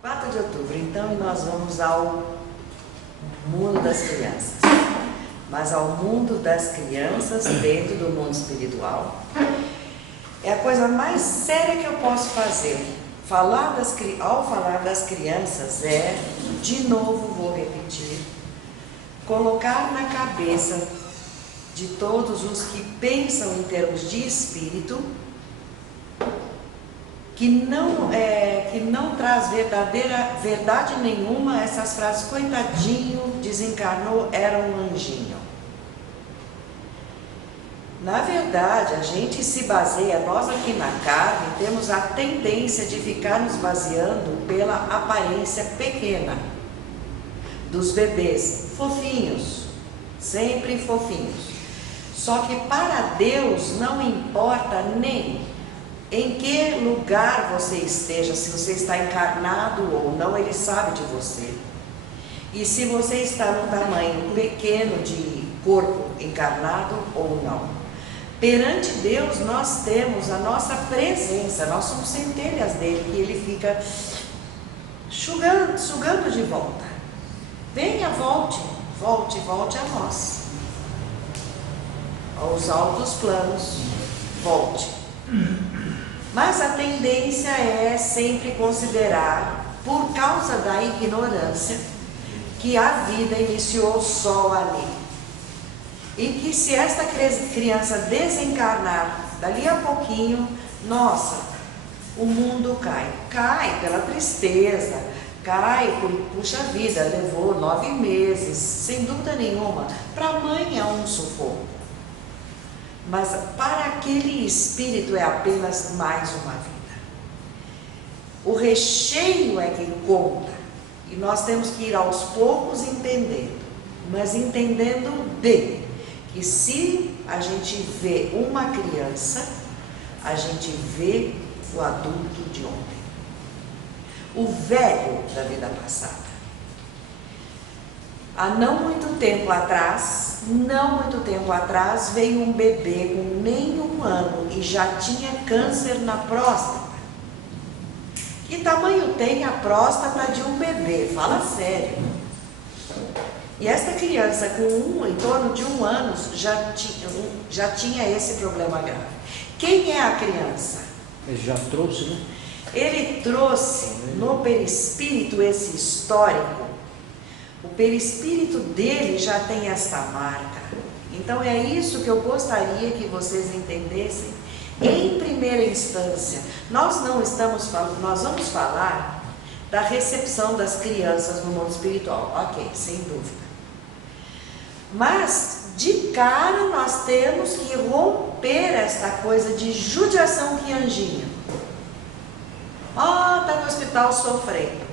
4 de outubro, então, e nós vamos ao mundo das crianças. Mas ao mundo das crianças dentro do mundo espiritual. É a coisa mais séria que eu posso fazer. Ao falar das crianças de novo vou repetir, colocar na cabeça de todos os que pensam em termos de espírito, que não traz verdade nenhuma essas frases, coitadinho, desencarnou, era um anjinho. Na verdade, a gente se baseia, nós aqui na carne, temos a tendência de ficar nos baseando pela aparência pequena dos bebês, fofinhos, sempre fofinhos. Só que para Deus não importa nem em que lugar você esteja, se você está encarnado ou não, Ele sabe de você. E se você está num tamanho pequeno de corpo encarnado ou não. Perante Deus nós temos a nossa presença, nós somos centelhas dele, que Ele fica sugando de volta. Venha, volte a nós. Aos altos planos, volte. Mas a tendência é sempre considerar, por causa da ignorância, que a vida iniciou só ali. E que se esta criança desencarnar dali a pouquinho, nossa, o mundo cai. Cai pela tristeza, cai por, puxa vida, levou 9 meses, sem dúvida nenhuma. Para a mãe é um sufoco. Mas para aquele espírito é apenas mais uma vida. O recheio é quem conta. E nós temos que ir aos poucos entendendo. Mas entendendo que se a gente vê uma criança, a gente vê o adulto de ontem. O velho da vida passada. Há não muito tempo atrás, veio um bebê com nem 1 ano e já tinha câncer na próstata. Que tamanho tem a próstata de um bebê? Fala sério. E esta criança com em torno de 1 ano já tinha esse problema grave. Quem é a criança? Ele já trouxe, né? Ele trouxe no perispírito esse histórico. O perispírito dele já tem esta marca. Então é isso que eu gostaria que vocês entendessem. Em primeira instância, nós vamos falar da recepção das crianças no mundo espiritual. Ok, sem dúvida. Mas de cara nós temos que romper esta coisa de judiação que anjinho. Está no hospital sofrendo.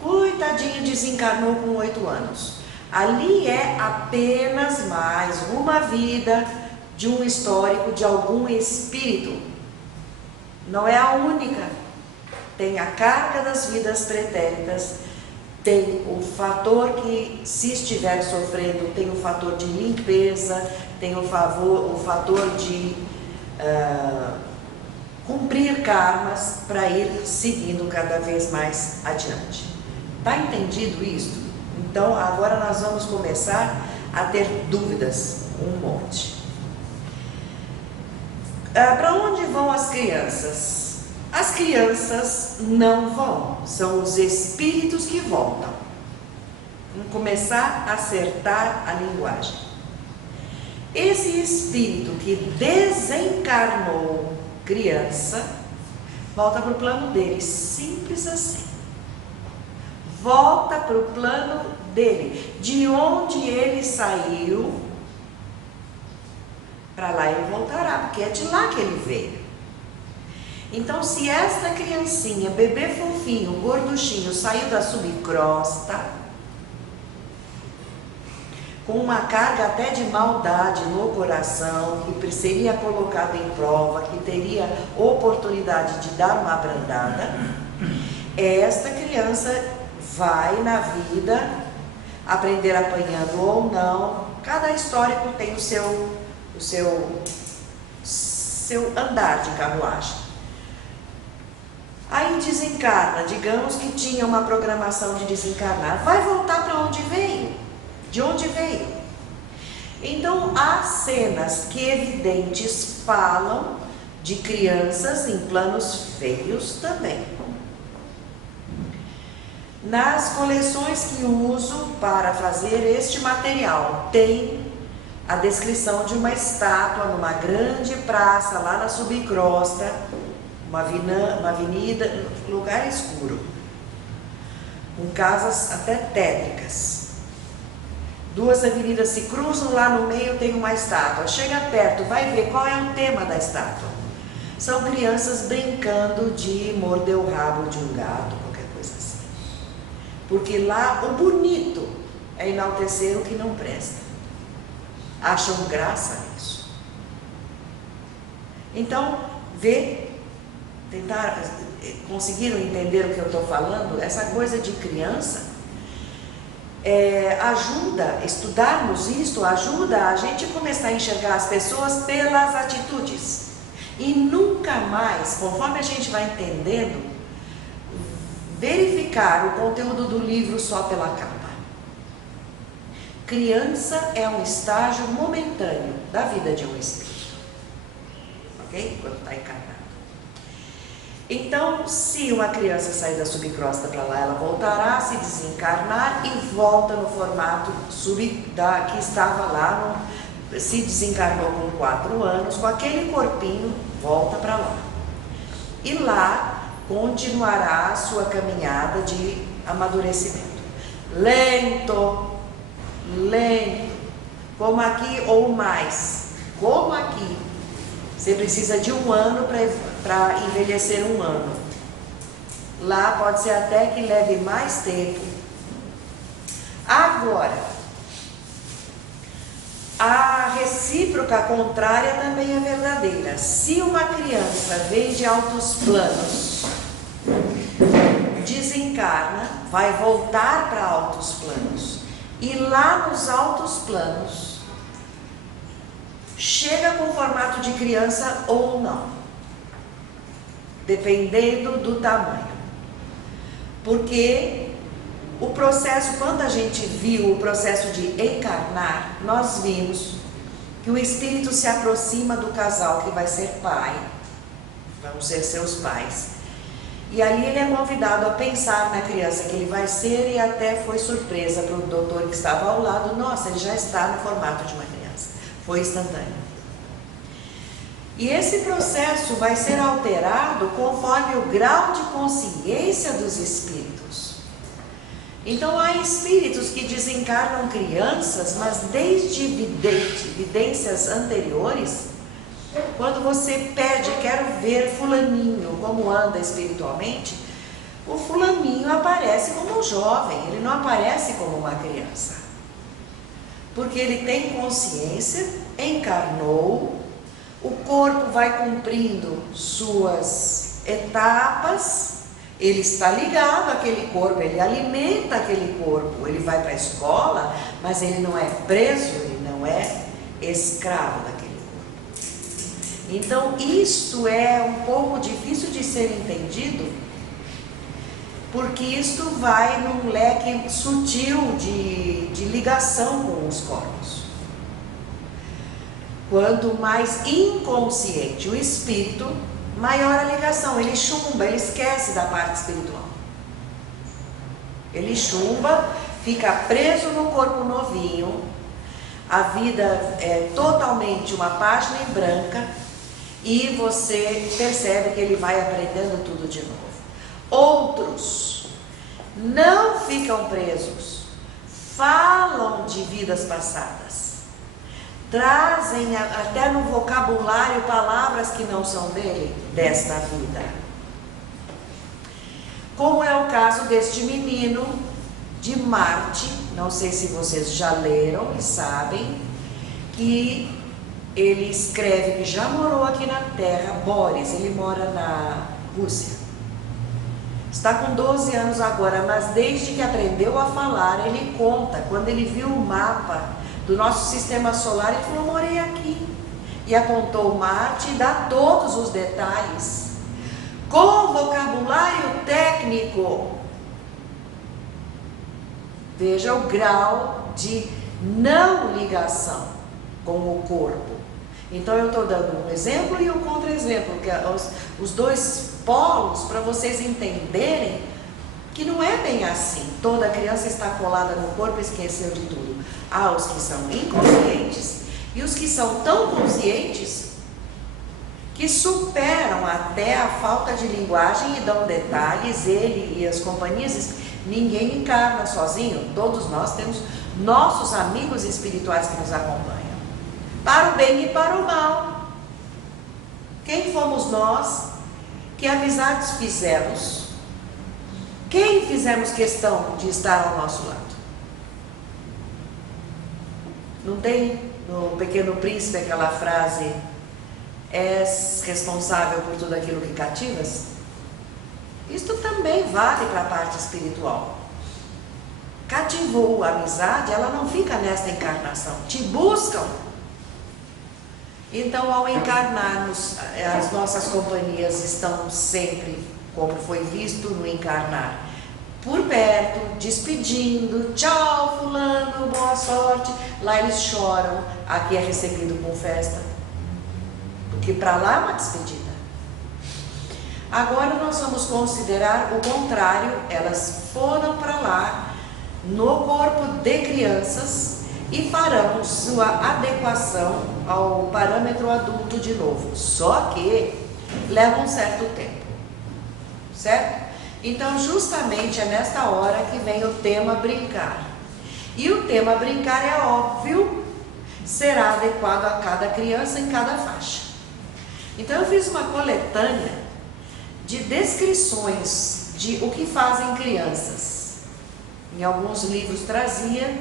Coitadinho, desencarnou com 8 anos. Ali é apenas mais uma vida de um histórico de algum espírito. Não é a única. Tem a carga das vidas pretéritas, tem o fator que, se estiver sofrendo, tem o fator de limpeza, tem o fator de cumprir karmas para ir seguindo cada vez mais adiante. Está entendido isso? Então, agora nós vamos começar a ter dúvidas, um monte. Para onde vão as crianças? As crianças não vão, são os espíritos que voltam. Vamos começar a acertar a linguagem. Esse espírito que desencarnou criança, volta para o plano dele, simples assim. Volta para o plano dele, de onde ele saiu, para lá ele voltará, porque é de lá que ele veio. Então, se esta criancinha, bebê fofinho, gorduchinho, saiu da subcrosta, com uma carga até de maldade no coração, que seria colocado em prova, que teria oportunidade de dar uma abrandada, esta criança vai na vida aprender apanhando ou não. Cada histórico tem o seu andar de carruagem. Aí desencarna, digamos que tinha uma programação de desencarnar, vai voltar para onde veio, de onde veio. Então, há cenas que evidentes falam de crianças em planos feios também. Nas coleções que uso para fazer este material, tem a descrição de uma estátua numa grande praça lá na subcrosta, uma avenida, lugar escuro, com casas até tétricas. Duas avenidas se cruzam, lá no meio tem uma estátua. Chega perto, vai ver qual é o tema da estátua. São crianças brincando de morder o rabo de um gato, qualquer coisa assim. Porque lá o bonito é enaltecer o que não presta. Acham graça nisso. Então, conseguiram entender o que eu estou falando? Essa coisa de criança ajuda, estudarmos isto ajuda a gente começar a enxergar as pessoas pelas atitudes. E nunca mais, conforme a gente vai entendendo, verificar o conteúdo do livro só pela capa. Criança é um estágio momentâneo da vida de um espírito, ok? Quando está encarnado. Então, se uma criança sair da subcrosta para lá, ela voltará a se desencarnar e volta no formato que estava lá, se desencarnou com 4 anos, com aquele corpinho, volta para lá. E lá continuará a sua caminhada de amadurecimento. Lento, como aqui ou mais, como aqui. Você precisa de 1 ano para envelhecer 1 ano. Lá pode ser até que leve mais tempo. Agora, a recíproca contrária também é verdadeira. Se uma criança vem de altos planos, desencarna, vai voltar para altos planos. E lá nos altos planos, chega com formato de criança ou não, dependendo do tamanho. Porque o processo, quando a gente viu o processo de encarnar, nós vimos que o espírito se aproxima do casal que vai ser pai, vão ser seus pais. E ali ele é convidado a pensar na criança que ele vai ser, e até foi surpresa para o doutor que estava ao lado. Nossa, ele já está no formato de uma criança. Foi instantâneo. E esse processo vai ser alterado conforme o grau de consciência dos espíritos. Então há espíritos que desencarnam crianças, mas desde evidências anteriores, quando você pede, quero ver fulaninho como anda espiritualmente, o fulaninho aparece como um jovem, ele não aparece como uma criança. Porque ele tem consciência, encarnou, o corpo vai cumprindo suas etapas, ele está ligado àquele corpo, ele alimenta aquele corpo, ele vai para a escola, mas ele não é preso, ele não é escravo daquele corpo. Então, isto é um pouco difícil de ser entendido, porque isto vai num leque sutil de ligação com os corpos. Quanto mais inconsciente o espírito, maior a ligação. Ele chumba, ele esquece da parte espiritual. Ele chumba, fica preso no corpo novinho, a vida é totalmente uma página em branca, e você percebe que ele vai aprendendo tudo de novo. Outros não ficam presos, falam de vidas passadas, trazem até no vocabulário palavras que não são dele, desta vida. Como é o caso deste menino de Marte, não sei se vocês já leram e sabem, que ele escreve que já morou aqui na Terra, Boris, ele mora na Rússia. Está com 12 anos agora, mas desde que aprendeu a falar, ele conta, quando ele viu o mapa do nosso sistema solar, ele falou, morei aqui. E apontou Marte e dá todos os detalhes, com vocabulário técnico. Veja o grau de não ligação com o corpo. Então eu estou dando um exemplo e um contra-exemplo, que é os dois polos, para vocês entenderem que não é bem assim. Toda criança está colada no corpo e esqueceu de tudo. Há os que são inconscientes e os que são tão conscientes que superam até a falta de linguagem e dão detalhes. Ele e as companhias, ninguém encarna sozinho. Todos nós temos nossos amigos espirituais que nos acompanham, para o bem e para o mal. Quem fomos nós? Que amizades fizemos? Quem fizemos questão de estar ao nosso lado? Não tem no Pequeno Príncipe aquela frase: és responsável por tudo aquilo que cativas? Isto também vale para a parte espiritual. Cativou a amizade, ela não fica nesta encarnação, te buscam. Então, ao encarnarmos, as nossas companhias estão sempre, como foi visto no encarnar, por perto, despedindo, tchau fulano, boa sorte. Lá eles choram, aqui é recebido com festa, porque para lá é uma despedida. Agora nós vamos considerar o contrário. Elas foram para lá no corpo de crianças e farão sua adequação ao parâmetro adulto de novo, só que leva um certo tempo, certo? Então justamente é nesta hora que vem o tema brincar. E o tema brincar, é óbvio, será adequado a cada criança em cada faixa. Então eu fiz uma coletânea de descrições de o que fazem crianças. Em alguns livros trazia,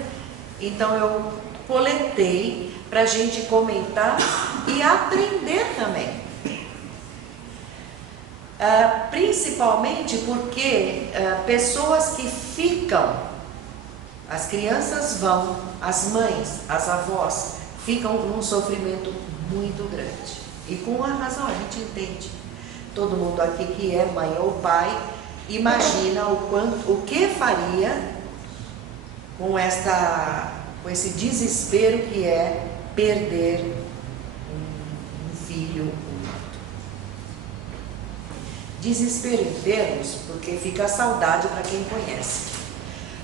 então eu coletei para a gente comentar e aprender também. Principalmente porque pessoas que ficam, as crianças vão, as mães, as avós, ficam num sofrimento muito grande. E com a razão, a gente entende. Todo mundo aqui que é mãe ou pai, imagina o que faria com esse desespero que é perder um filho, um neto. Desespero em termos, porque fica a saudade para quem conhece.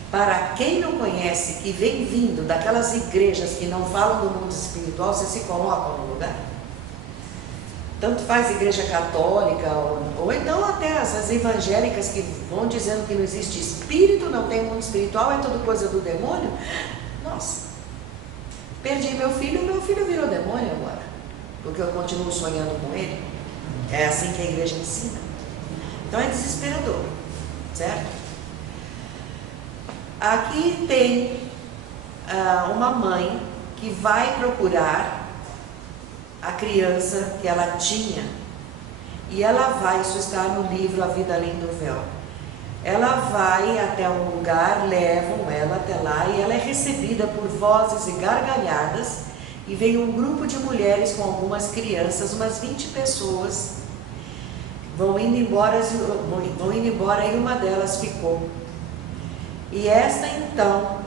Para quem não conhece, que vem vindo daquelas igrejas que não falam do mundo espiritual, você se coloca no lugar? Tanto faz igreja católica, ou então até as evangélicas que vão dizendo que não existe espírito, não tem mundo espiritual, é tudo coisa do demônio. Nossa, perdi meu filho virou demônio agora, porque eu continuo sonhando com ele. É assim que a igreja ensina. Então é desesperador, certo? Aqui tem uma mãe que vai procurar a criança que ela tinha, e ela vai, isso está no livro A Vida Além do Véu. Ela vai até um lugar, levam ela até lá e ela é recebida por vozes e gargalhadas, e vem um grupo de mulheres com algumas crianças, umas 20 pessoas, vão indo embora e uma delas ficou. E esta então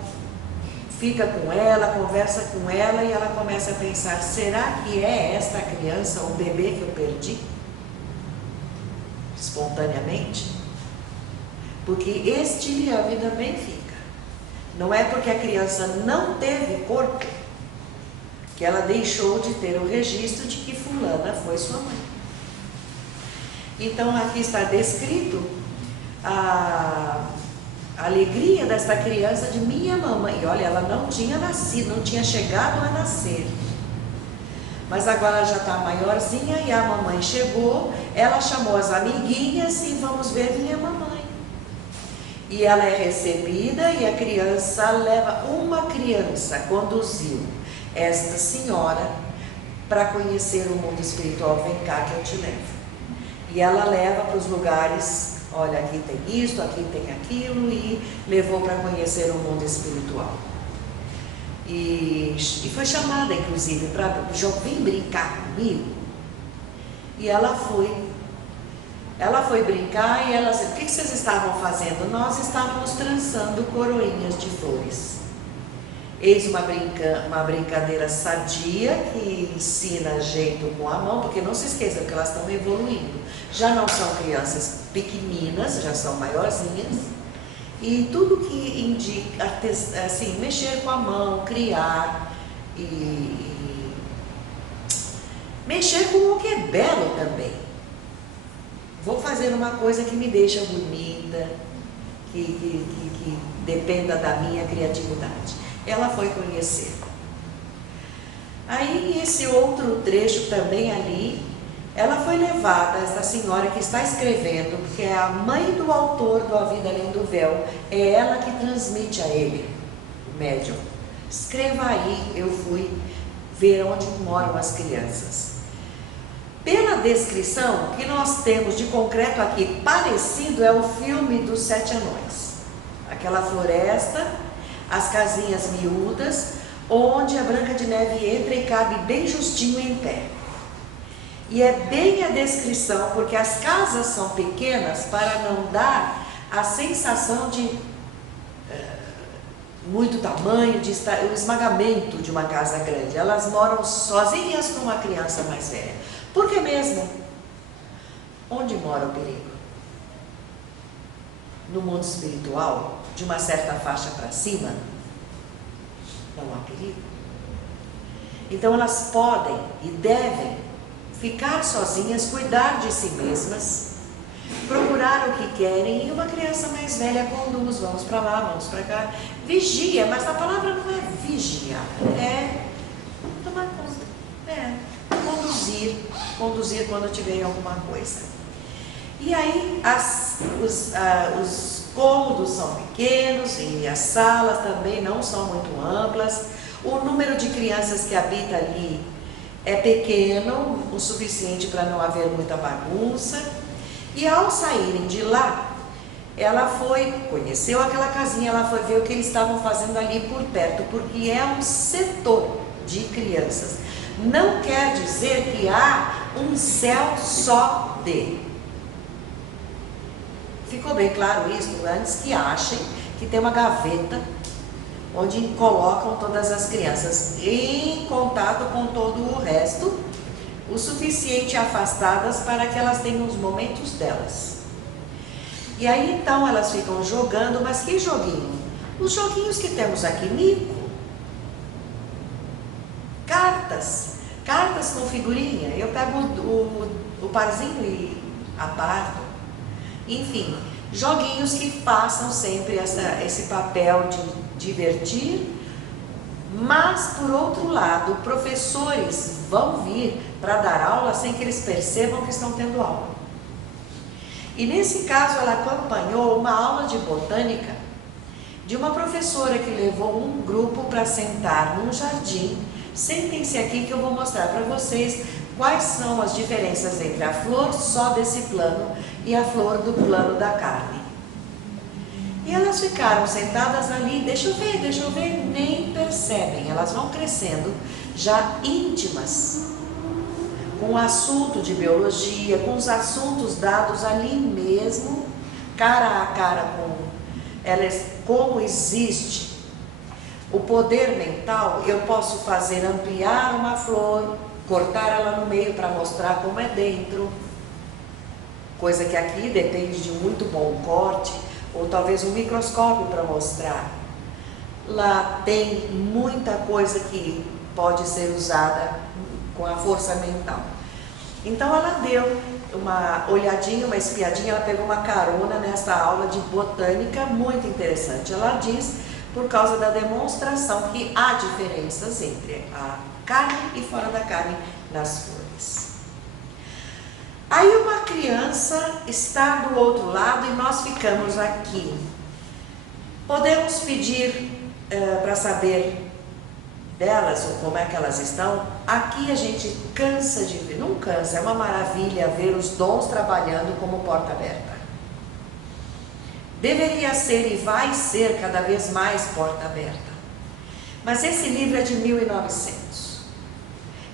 fica com ela, conversa com ela e ela começa a pensar: será que é esta criança, o bebê que eu perdi? Espontaneamente. Porque este a vida também fica. Não é porque a criança não teve corpo que ela deixou de ter o registro de que fulana foi sua mãe. Então aqui está descrito a alegria desta criança de minha mamãe. E olha, ela não tinha nascido, não tinha chegado a nascer. Mas agora ela já está maiorzinha e a mamãe chegou, ela chamou as amiguinhas e vamos ver minha mamãe. E ela é recebida e a criança leva, uma criança conduziu esta senhora para conhecer o mundo espiritual. Vem cá que eu te levo. E ela leva para os lugares, olha, aqui tem isto, aqui tem aquilo, e levou para conhecer o mundo espiritual. E foi chamada, inclusive, para vir brincar comigo. E ela foi. Ela foi brincar e ela disse: o que vocês estavam fazendo? Nós estávamos trançando coroinhas de flores. Eis uma brincadeira sadia que ensina jeito com a mão, porque não se esqueçam que elas estão evoluindo. Já não são crianças pequeninas, já são maiorzinhas. E tudo que indica, assim, mexer com a mão, criar e mexer com o que é belo também. Vou fazer uma coisa que me deixa bonita, que dependa da minha criatividade. Ela foi conhecer. Aí, esse outro trecho também ali, ela foi levada, essa senhora que está escrevendo, que é a mãe do autor do A Vida Além do Véu, é ela que transmite a ele, o médium. Escreva aí, eu fui ver onde moram as crianças. Pela descrição que nós temos de concreto aqui, parecido é o filme dos 7 Anões. Aquela floresta, as casinhas miúdas, onde a Branca de Neve entra e cabe bem justinho em pé. E é bem a descrição, porque as casas são pequenas para não dar a sensação de muito tamanho, de o esmagamento de uma casa grande. Elas moram sozinhas com uma criança mais velha. Por que mesmo? Onde mora o perigo? No mundo espiritual, de uma certa faixa para cima, não há perigo. Então elas podem e devem ficar sozinhas, cuidar de si mesmas, procurar o que querem, e uma criança mais velha conduz, vamos para lá, vamos para cá, vigia, mas a palavra não é vigiar, é tomar conta, conduzir quando tiver alguma coisa. E aí os cômodos são pequenos e as salas também não são muito amplas, o número de crianças que habita ali é pequeno, o suficiente para não haver muita bagunça. E ao saírem de lá, ela conheceu aquela casinha, ela foi ver o que eles estavam fazendo ali por perto, porque é um setor de crianças. Não quer dizer que há um céu só de. Ficou bem claro isso antes que achem que tem uma gaveta onde colocam todas as crianças em contato com todo o resto, o suficiente afastadas para que elas tenham os momentos delas. E aí então elas ficam jogando, mas que joguinho? Os joguinhos que temos aqui, mico, cartas com figurinha, eu pego o parzinho e aparto, enfim, joguinhos que façam sempre esse papel de divertir, mas por outro lado, professores vão vir para dar aula sem que eles percebam que estão tendo aula. E nesse caso ela acompanhou uma aula de botânica de uma professora que levou um grupo para sentar num jardim. Sentem-se aqui que eu vou mostrar para vocês quais são as diferenças entre a flor só desse plano e a flor do plano da carne. E elas ficaram sentadas ali, deixa eu ver, nem percebem. Elas vão crescendo já íntimas, com o assunto de biologia, com os assuntos dados ali mesmo, cara a cara com elas, como existe o poder mental. Eu posso fazer ampliar uma flor, cortar ela no meio para mostrar como é dentro, coisa que aqui depende de muito bom corte, ou talvez um microscópio para mostrar. Lá tem muita coisa que pode ser usada com a força mental. Então ela deu uma olhadinha, uma espiadinha, ela pegou uma carona nessa aula de botânica muito interessante. Ela diz, por causa da demonstração, que há diferenças entre a carne e fora da carne nas flores. Aí uma criança está do outro lado e nós ficamos aqui. Podemos pedir para saber delas ou como é que elas estão. Aqui a gente cansa de ver, não cansa, é uma maravilha ver os dons trabalhando como porta aberta. Deveria ser e vai ser cada vez mais porta aberta. Mas esse livro é de 1900.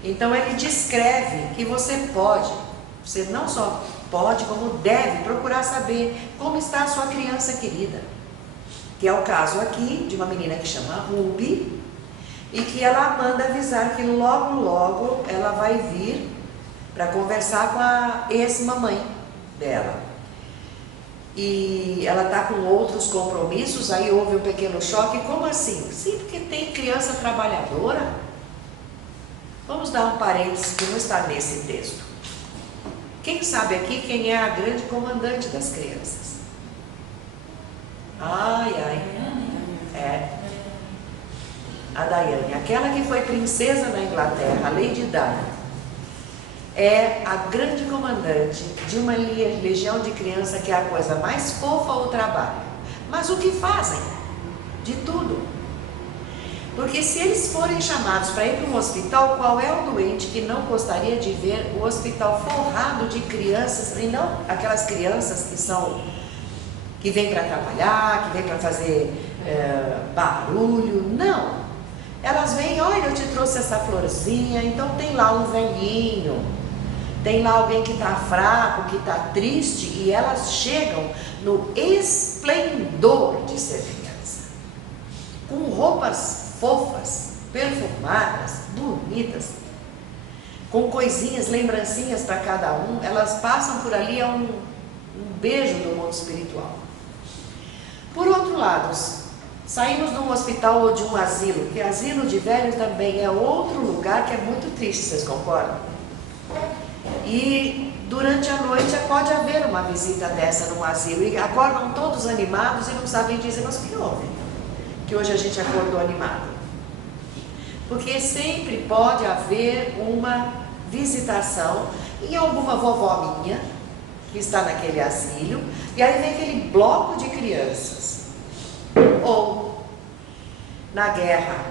Então ele descreve que você não só pode, como deve, procurar saber como está a sua criança querida. Que é o caso aqui de uma menina que chama Ruby, e que ela manda avisar que logo, logo ela vai vir para conversar com a ex-mamãe dela. E ela está com outros compromissos, aí houve um pequeno choque. Como assim? Sim, porque tem criança trabalhadora. Vamos dar um parênteses que não está nesse texto. Quem sabe aqui quem é a grande comandante das crianças? Ai, é a Diane, aquela que foi princesa na Inglaterra, a Lady Di, é a grande comandante de uma legião de criança que é a coisa mais fofa ao trabalho. Mas o que fazem? De tudo. Porque se eles forem chamados para ir para um hospital, qual é o doente que não gostaria de ver o hospital forrado de crianças, e não aquelas crianças que vêm para trabalhar, que vêm para fazer barulho? Não. Elas vêm, olha, eu te trouxe essa florzinha, então tem lá um velhinho, tem lá alguém que está fraco, que está triste, e elas chegam no esplendor de ser criança, com roupas fofas, perfumadas, bonitas, com coisinhas, lembrancinhas para cada um. Elas passam por ali, é um beijo do mundo espiritual. Por outro lado, saímos de um hospital ou de um asilo, porque asilo de velhos também é outro lugar que é muito triste, vocês concordam? E durante a noite pode haver uma visita dessa num asilo, e acordam todos animados e não sabem dizer, mas o que houve? Que hoje a gente acordou animado. Porque sempre pode haver uma visitação em alguma vovó minha, que está naquele asilo, e aí vem aquele bloco de crianças. Ou na guerra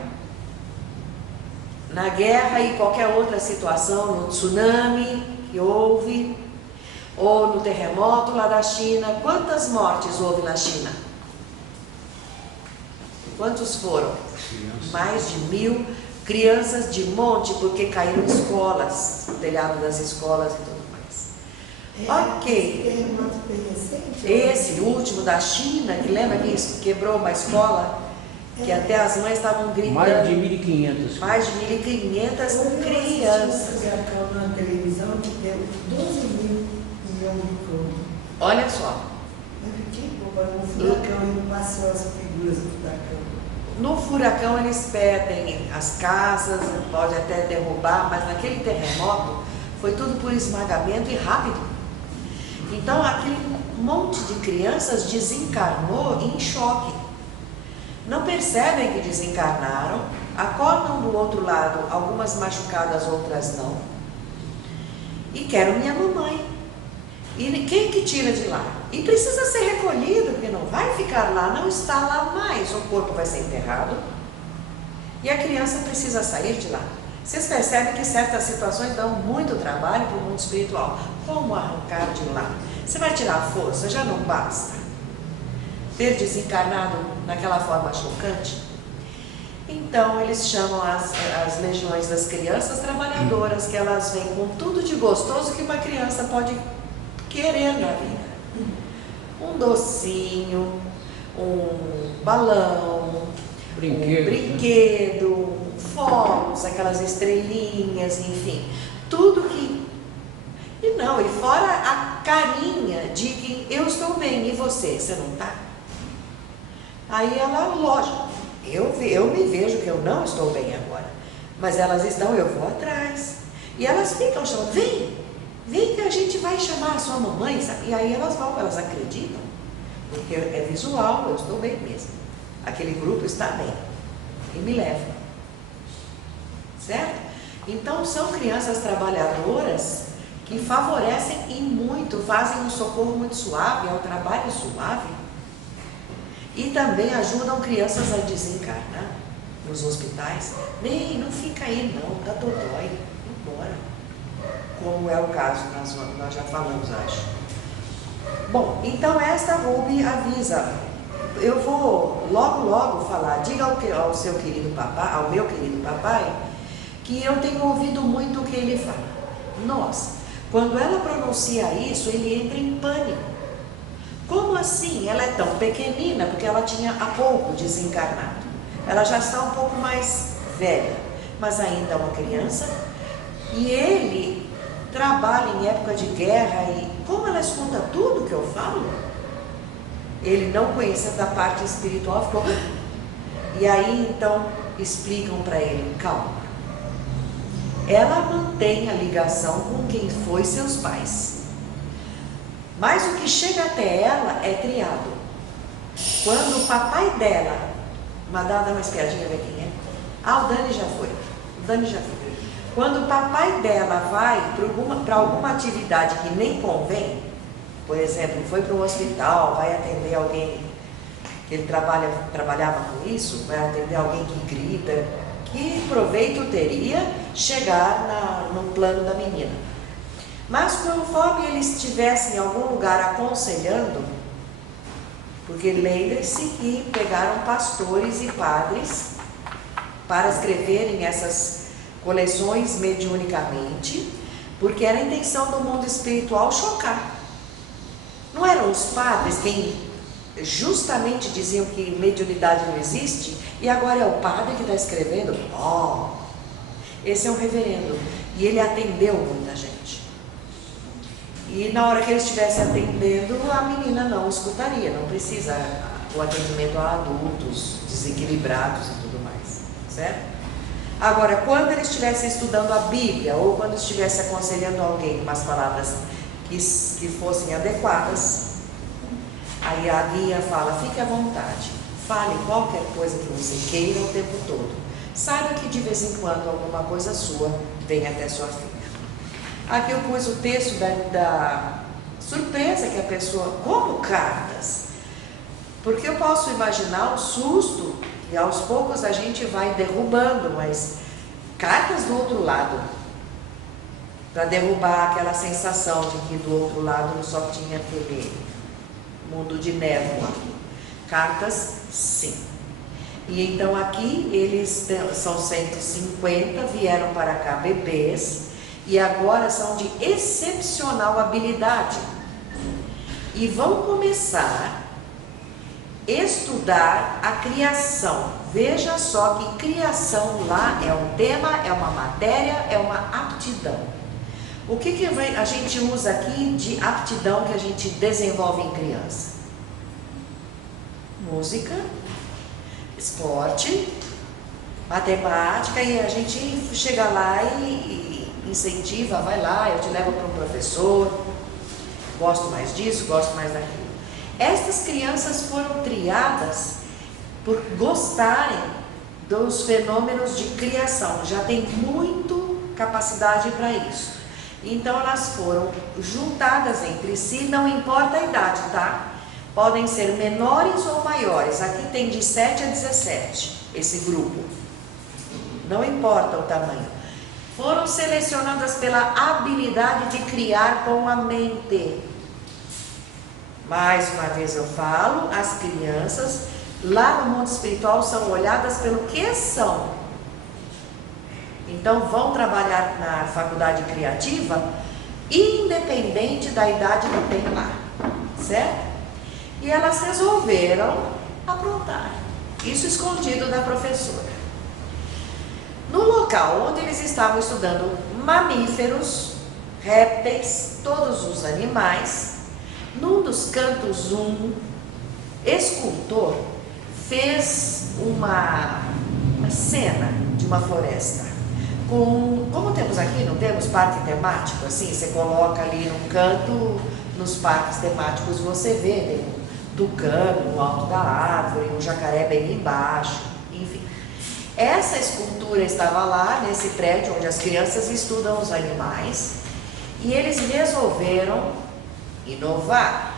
e qualquer outra situação, no tsunami que houve, ou no terremoto lá da China. Quantas mortes houve na China? Quantos foram? Mais de 1000 crianças de monte, porque caíram escolas, o telhado das escolas e tudo mais. Ok. Esse último da China, que lembra que quebrou uma escola, que até as mães estavam gritando. Mais de 1.500. Mais de 1.500 crianças. Na televisão que deu 12 mil milhões de contos. Olha só. Um furacão, ele passou as figuras do furacão. No furacão eles perdem as casas, pode até derrubar, mas naquele terremoto foi tudo por esmagamento e rápido. Então aquele monte de crianças desencarnou em choque. Não percebem que desencarnaram, acordam do outro lado, algumas machucadas, outras não. E quero minha mamãe. E quem que tira de lá? E precisa ser recolhido, porque não vai ficar lá, não está lá mais. O corpo vai ser enterrado e a criança precisa sair de lá. Vocês percebem que certas situações dão muito trabalho para o mundo espiritual. Como arrancar de lá? Você vai tirar a força, já não basta ter desencarnado naquela forma chocante? Então eles chamam as legiões das crianças trabalhadoras, que elas vêm com tudo de gostoso que uma criança pode querer na vida. Um docinho, um balão, um brinquedo, fogos, aquelas estrelinhas, enfim, tudo que... E fora a carinha de que eu estou bem, e você não está? Aí ela, lógico, eu me vejo que eu não estou bem agora, mas elas estão, eu vou atrás. E elas ficam chamando, vem que a gente vai chamar a sua mamãe, sabe? E aí elas vão, elas acreditam, porque é visual, eu estou bem mesmo. Aquele grupo está bem, e me leva. Certo? Então são crianças trabalhadoras que favorecem e muito, fazem um socorro muito suave, é um trabalho suave. E também ajudam crianças a desencarnar nos hospitais. Não fica aí não, tá dodói, embora. Como é o caso, nós já falamos, acho. Bom, então esta Ruby avisa. Eu vou logo falar, diga ao seu querido papai, ao meu querido papai, que eu tenho ouvido muito o que ele fala. Nossa, Quando ela pronuncia isso, ele entra em pânico. Como assim? Ela é tão pequenina, porque ela tinha há pouco desencarnado. Ela já está um pouco mais velha, mas ainda é uma criança. E ele trabalha em época de guerra e como ela escuta tudo que eu falo, ele não conhecendo a parte espiritual ficou... E aí então explicam para ele, calma. Ela mantém a ligação com quem foi seus pais. Mas o que chega até ela é criado. Quando o papai dela... Dá uma espiadinha, ver quem é. Ah, o Dani já foi. O Dani já foi. Quando o papai dela vai para alguma atividade que nem convém, por exemplo, foi para um hospital, vai atender alguém, que ele trabalhava com isso, vai atender alguém que grita, que proveito teria chegar no plano da menina. Mas conforme ele estivesse em algum lugar aconselhando, porque lembre-se que pegaram pastores e padres para escreverem essas coleções mediunicamente, porque era a intenção do mundo espiritual chocar. Não eram os padres quem justamente diziam que mediunidade não existe, e agora é o padre que está escrevendo? Esse é um reverendo, e ele atendeu muita gente. E na hora que ele estivesse atendendo, a menina não escutaria, não precisa o atendimento a adultos desequilibrados e tudo mais, certo? Agora, quando ele estivesse estudando a Bíblia, ou quando estivesse aconselhando alguém umas palavras que fossem adequadas, aí a guia fala, fique à vontade, fale qualquer coisa que você queira o tempo todo. Saiba que de vez em quando alguma coisa sua vem até sua filha. Aqui eu pus o texto da surpresa que a pessoa... Como cartas? Porque eu posso imaginar o susto e aos poucos a gente vai derrubando, mas cartas do outro lado, para derrubar aquela sensação de que do outro lado só tinha aquele mundo de névoa. Cartas, sim. E então aqui eles são 150, vieram para cá bebês, e agora são de excepcional habilidade. E vão começar a estudar a criação. Veja só que criação lá é um tema, é uma matéria, é uma aptidão. O que a gente usa aqui de aptidão que a gente desenvolve em criança? Música, esporte, matemática, e a gente chega lá e incentiva, vai lá, eu te levo para um professor, gosto mais disso, gosto mais daquilo. Estas crianças foram triadas por gostarem dos fenômenos de criação, já tem muito capacidade para isso. Então elas foram juntadas entre si, não importa a idade, tá? Podem ser menores ou maiores, aqui tem de 7 a 17, esse grupo. Não importa o tamanho. Foram selecionadas pela habilidade de criar com a mente. Mais uma vez eu falo, as crianças lá no mundo espiritual são olhadas pelo que são. Então vão trabalhar na faculdade criativa, independente da idade que tem lá, certo? E elas resolveram aprontar, isso escondido da professora. No local onde eles estavam estudando mamíferos, répteis, todos os animais, num dos cantos, um escultor fez uma cena de uma floresta. Como temos aqui, não temos parque temático, assim, você coloca ali num canto, nos parques temáticos você vê, tem um tucano no alto da árvore, um jacaré bem embaixo, enfim. Essa escultura estava lá nesse prédio onde as crianças estudam os animais e eles resolveram inovar.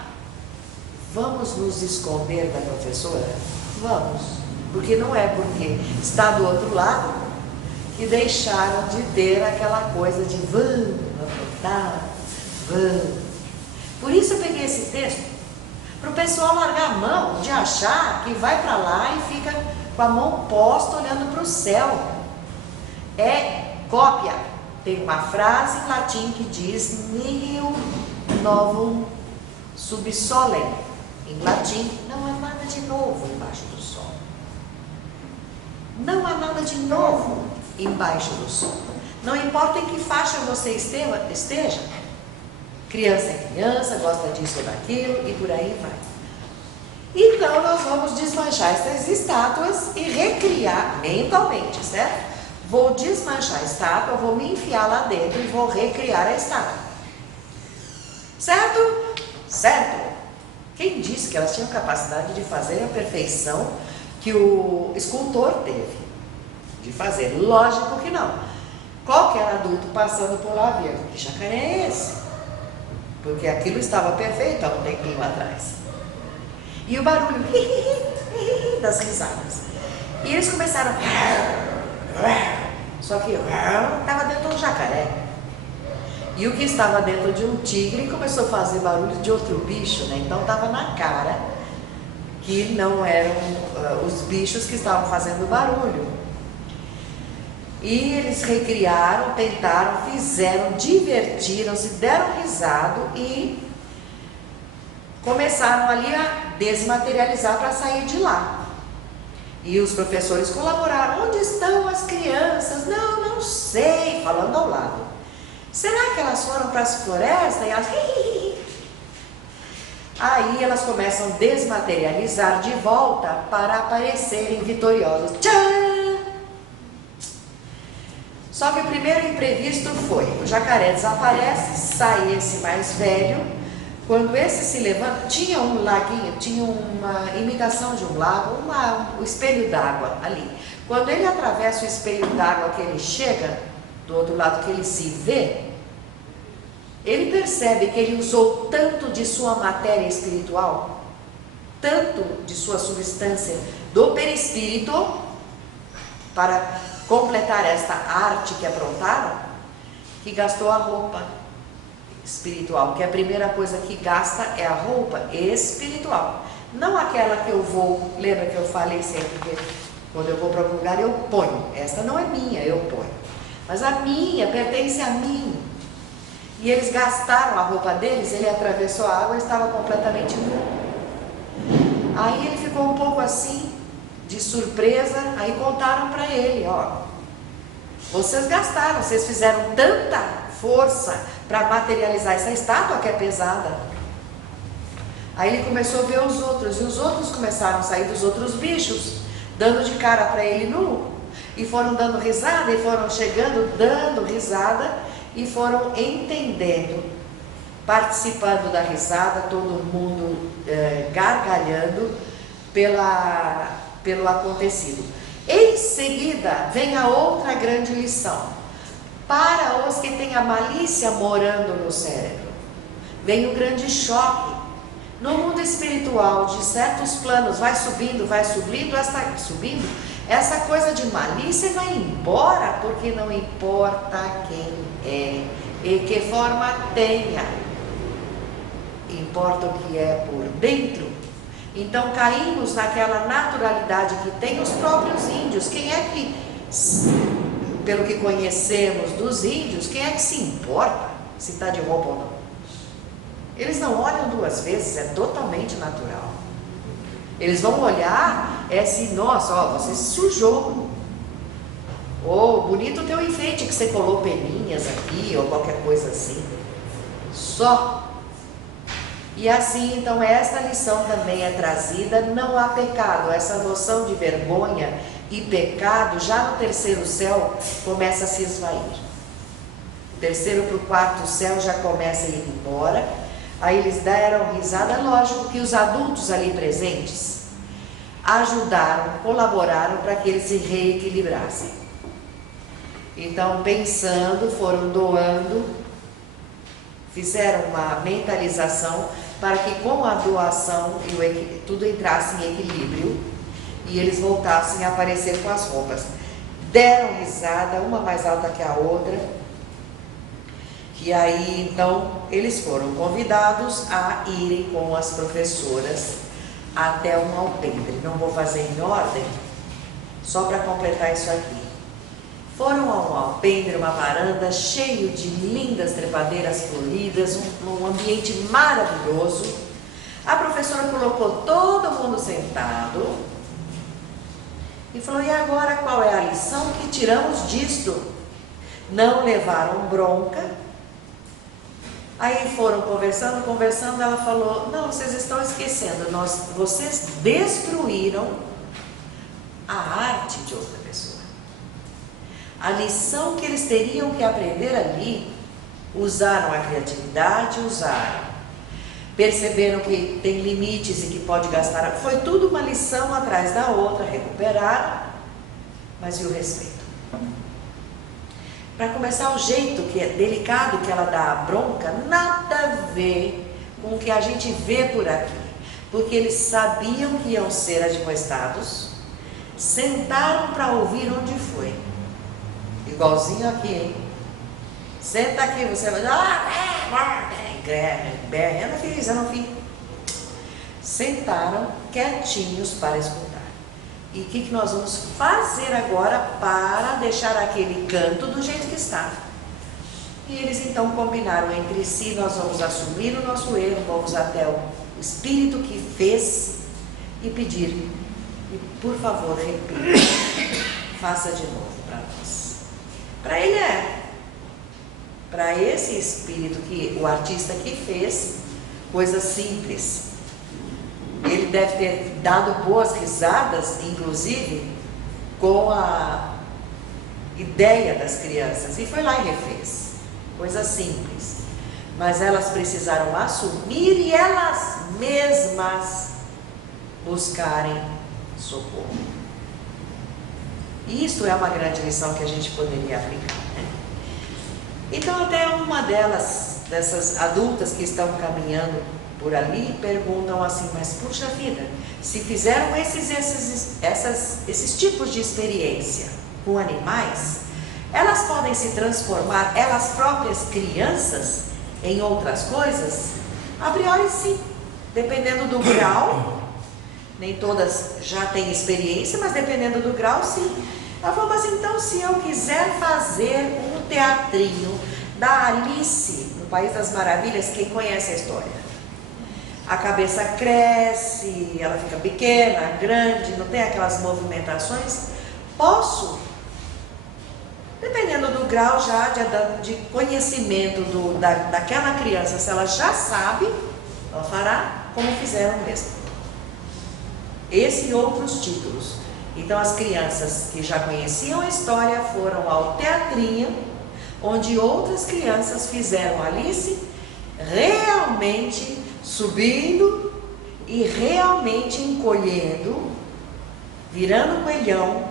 Vamos nos esconder da professora? Vamos, porque não é porque está do outro lado que deixaram de ter aquela coisa de vamos aprontar, vamos. Por isso eu peguei esse texto, para o pessoal largar a mão de achar que vai para lá e fica com a mão posta olhando para o céu. É cópia, tem uma frase em latim que diz nihil novum sub solem. Em latim, não há nada de novo embaixo do sol. Não há nada de novo embaixo do sol. Não importa em que faixa você esteja. Criança é criança, gosta disso ou daquilo e por aí vai. Então nós vamos desmanchar essas estátuas e recriar mentalmente, certo? Vou desmanchar a estátua, vou me enfiar lá dentro e vou recriar a estátua. Certo? Certo. Quem disse que elas tinham capacidade de fazer a perfeição que o escultor teve? De fazer? Lógico que não. Qualquer adulto passando por lá via, que jacaré é esse? Porque aquilo estava perfeito há um tempinho atrás. E o barulho das risadas. E eles começaram. Só que estava dentro de um jacaré. E o que estava dentro de um tigre começou a fazer barulho de outro bicho, né? Então estava na cara que não eram os bichos que estavam fazendo barulho. E eles recriaram, tentaram, fizeram, divertiram-se, deram risado e começaram ali a desmaterializar para sair de lá. E os professores colaboraram. Onde estão as crianças? Não, não sei, falando ao lado. Será que elas foram para as florestas? E elas... Aí elas começam a desmaterializar de volta para aparecerem vitoriosas. Tchan! Só que o primeiro imprevisto foi, o jacaré desaparece, sai esse mais velho. Quando esse se levanta, tinha um laguinho, tinha uma imitação de um lago, um espelho d'água ali. Quando ele atravessa o espelho d'água que ele chega, do outro lado que ele se vê, ele percebe que ele usou tanto de sua matéria espiritual, tanto de sua substância do perispírito, para completar esta arte que aprontaram, que gastou a roupa espiritual, que a primeira coisa que gasta é a roupa espiritual, não aquela que eu vou, lembra que eu falei sempre que quando eu vou para algum lugar eu ponho, esta não é minha, eu ponho, mas a minha pertence a mim. E eles gastaram a roupa deles, ele atravessou a água e estava completamente nu. Aí ele ficou um pouco assim, de surpresa, aí contaram para ele, ó, vocês gastaram, vocês fizeram tanta força para materializar essa estátua que é pesada. Aí ele começou a ver os outros, e os outros começaram a sair dos outros bichos, dando de cara para ele nu, e foram dando risada, e foram chegando, dando risada, e foram entendendo, participando da risada, todo mundo gargalhando pelo acontecido. Em seguida, vem a outra grande lição. Para os que têm a malícia morando no cérebro, vem o grande choque. No mundo espiritual, de certos planos, vai subindo, essa coisa de malícia vai embora, porque não importa quem é e que forma tenha, importa o que é por dentro. Então caímos naquela naturalidade que tem os próprios índios. Quem é que, pelo que conhecemos dos índios, quem é que se importa se está de roupa ou não? Eles não olham duas vezes, é totalmente natural. Eles vão olhar, se, nossa, ó, você se sujou. Ou bonito o teu enfeite que você colou peninhas aqui, ou qualquer coisa assim. Só. E assim, então, esta lição também é trazida, não há pecado. Essa noção de vergonha e pecado, já no terceiro céu, começa a se esvair. O terceiro para o quarto céu já começa a ir embora. Aí eles deram risada, lógico que os adultos ali presentes ajudaram, colaboraram para que eles se reequilibrassem. Então, pensando, foram doando, fizeram uma mentalização para que com a doação tudo entrasse em equilíbrio e eles voltassem a aparecer com as roupas. Deram risada, uma mais alta que a outra. E aí, então, eles foram convidados a irem com as professoras até um alpendre. Não vou fazer em ordem, só para completar isso aqui. Foram a um alpendre, uma varanda cheio de lindas trepadeiras floridas, um ambiente maravilhoso. A professora colocou todo mundo sentado e falou: e agora qual é a lição que tiramos disto? Não levaram bronca. Aí foram conversando, ela falou: não, vocês estão esquecendo, vocês destruíram a arte de outra pessoa. A lição que eles teriam que aprender ali, usaram a criatividade, perceberam que tem limites e que pode gastar, foi tudo uma lição atrás da outra, recuperaram, mas e o respeito? Para começar, o jeito que é delicado que ela dá a bronca, nada a ver com o que a gente vê por aqui, porque eles sabiam que iam ser admoestados, sentaram para ouvir onde foi, igualzinho aqui, hein? Senta aqui, você vai eu não fiz. Sentaram quietinhos para escutar. E o que nós vamos fazer agora para deixar aquele canto do jeito que está? E eles então combinaram entre si: nós vamos assumir o nosso erro, vamos até o Espírito que fez e pedir, e por favor, repita, faça de novo para nós. Para ele para esse Espírito, que o artista que fez, coisas simples. Ele deve ter dado boas risadas, inclusive, com a ideia das crianças. E foi lá e refez. Coisas simples. Mas elas precisaram assumir e elas mesmas buscarem socorro. E isto é uma grande lição que a gente poderia aplicar, né? Então, até uma dessas adultas que estão caminhando por ali, perguntam assim: mas puxa vida, se fizeram esses tipos de experiência com animais, elas podem se transformar, elas próprias crianças, em outras coisas? A priori sim, dependendo do grau. Nem todas já têm experiência, mas dependendo do grau, sim. Ela falou: mas então, se eu quiser fazer um teatrinho da Alice no País das Maravilhas, quem conhece a história? A cabeça cresce, ela fica pequena, grande, não tem aquelas movimentações. Posso? Dependendo do grau já de conhecimento daquela criança, se ela já sabe, ela fará como fizeram mesmo. Esse e outros títulos. Então, as crianças que já conheciam a história foram ao teatrinho, onde outras crianças fizeram Alice realmente subindo e realmente encolhendo, virando coelhão,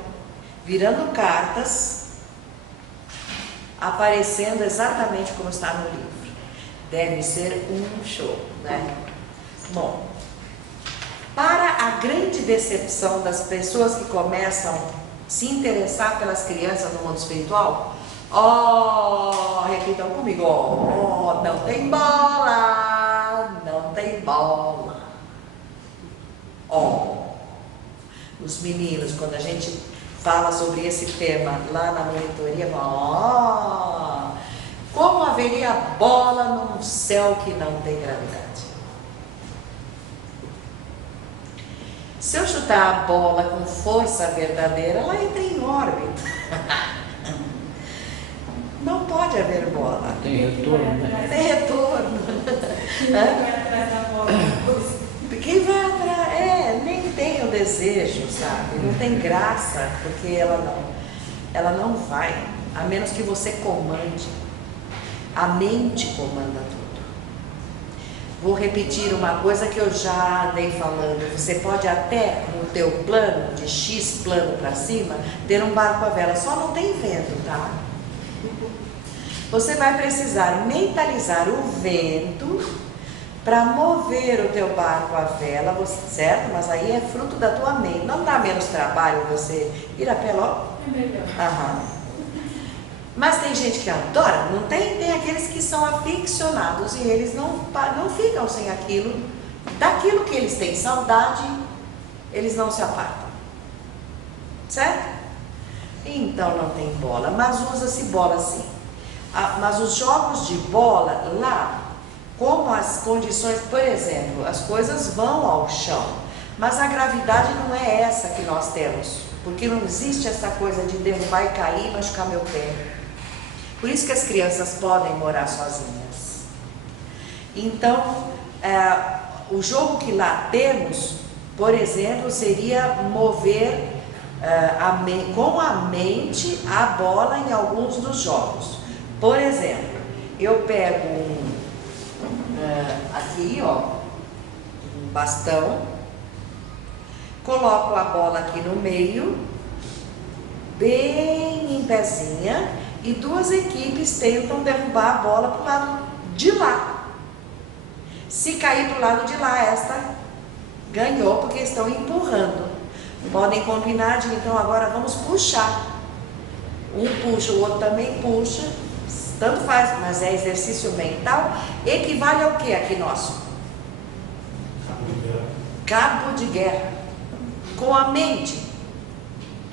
virando cartas, aparecendo exatamente como está no livro. Deve ser um show, né? Bom, para a grande decepção das pessoas que começam a se interessar pelas crianças no mundo espiritual, repitam comigo, não tem bola, não tem bola. Os meninos, quando a gente fala sobre esse tema lá na monitoria, falam: como haveria bola num céu que não tem gravidade? Se eu chutar a bola com força verdadeira, ela entra em órbita. Não pode haver bola. Tem retorno, né? Tem retorno. Quem vai atrás da bola depois? Quem vai atrás? Nem tem o desejo, sabe? Não tem graça, porque ela não vai, a menos que você comande. A mente comanda tudo. Vou repetir uma coisa que eu já andei falando. Você pode até, no teu plano, de X plano para cima, ter um barco à vela. Só não tem vento, tá? Você vai precisar mentalizar o vento para mover o teu barco à vela, certo? Mas aí é fruto da tua mente. Não dá menos trabalho você ir a pé logo? É melhor. Aham. Mas tem gente que adora, não tem? Tem aqueles que são aficionados e eles não ficam sem aquilo. Daquilo que eles têm saudade, eles não se apartam. Certo? Então não tem bola, mas usa-se bola sim. Mas os jogos de bola lá, como as condições, por exemplo, as coisas vão ao chão, mas a gravidade não é essa que nós temos, porque não existe essa coisa de derrubar e cair e machucar meu pé. Por isso que as crianças podem morar sozinhas. Então, o jogo que lá temos, por exemplo, seria mover com a mente a bola em alguns dos jogos. Por exemplo, eu pego aqui, ó, um bastão, coloco a bola aqui no meio, bem em pezinha, e duas equipes tentam derrubar a bola para o lado de lá. Se cair para o lado de lá, esta ganhou, porque estão empurrando. Podem combinar de, então, agora vamos puxar. Um puxa, o outro também puxa. Tanto faz, mas é exercício mental. Equivale ao que aqui nosso? Cabo de guerra. Com a mente.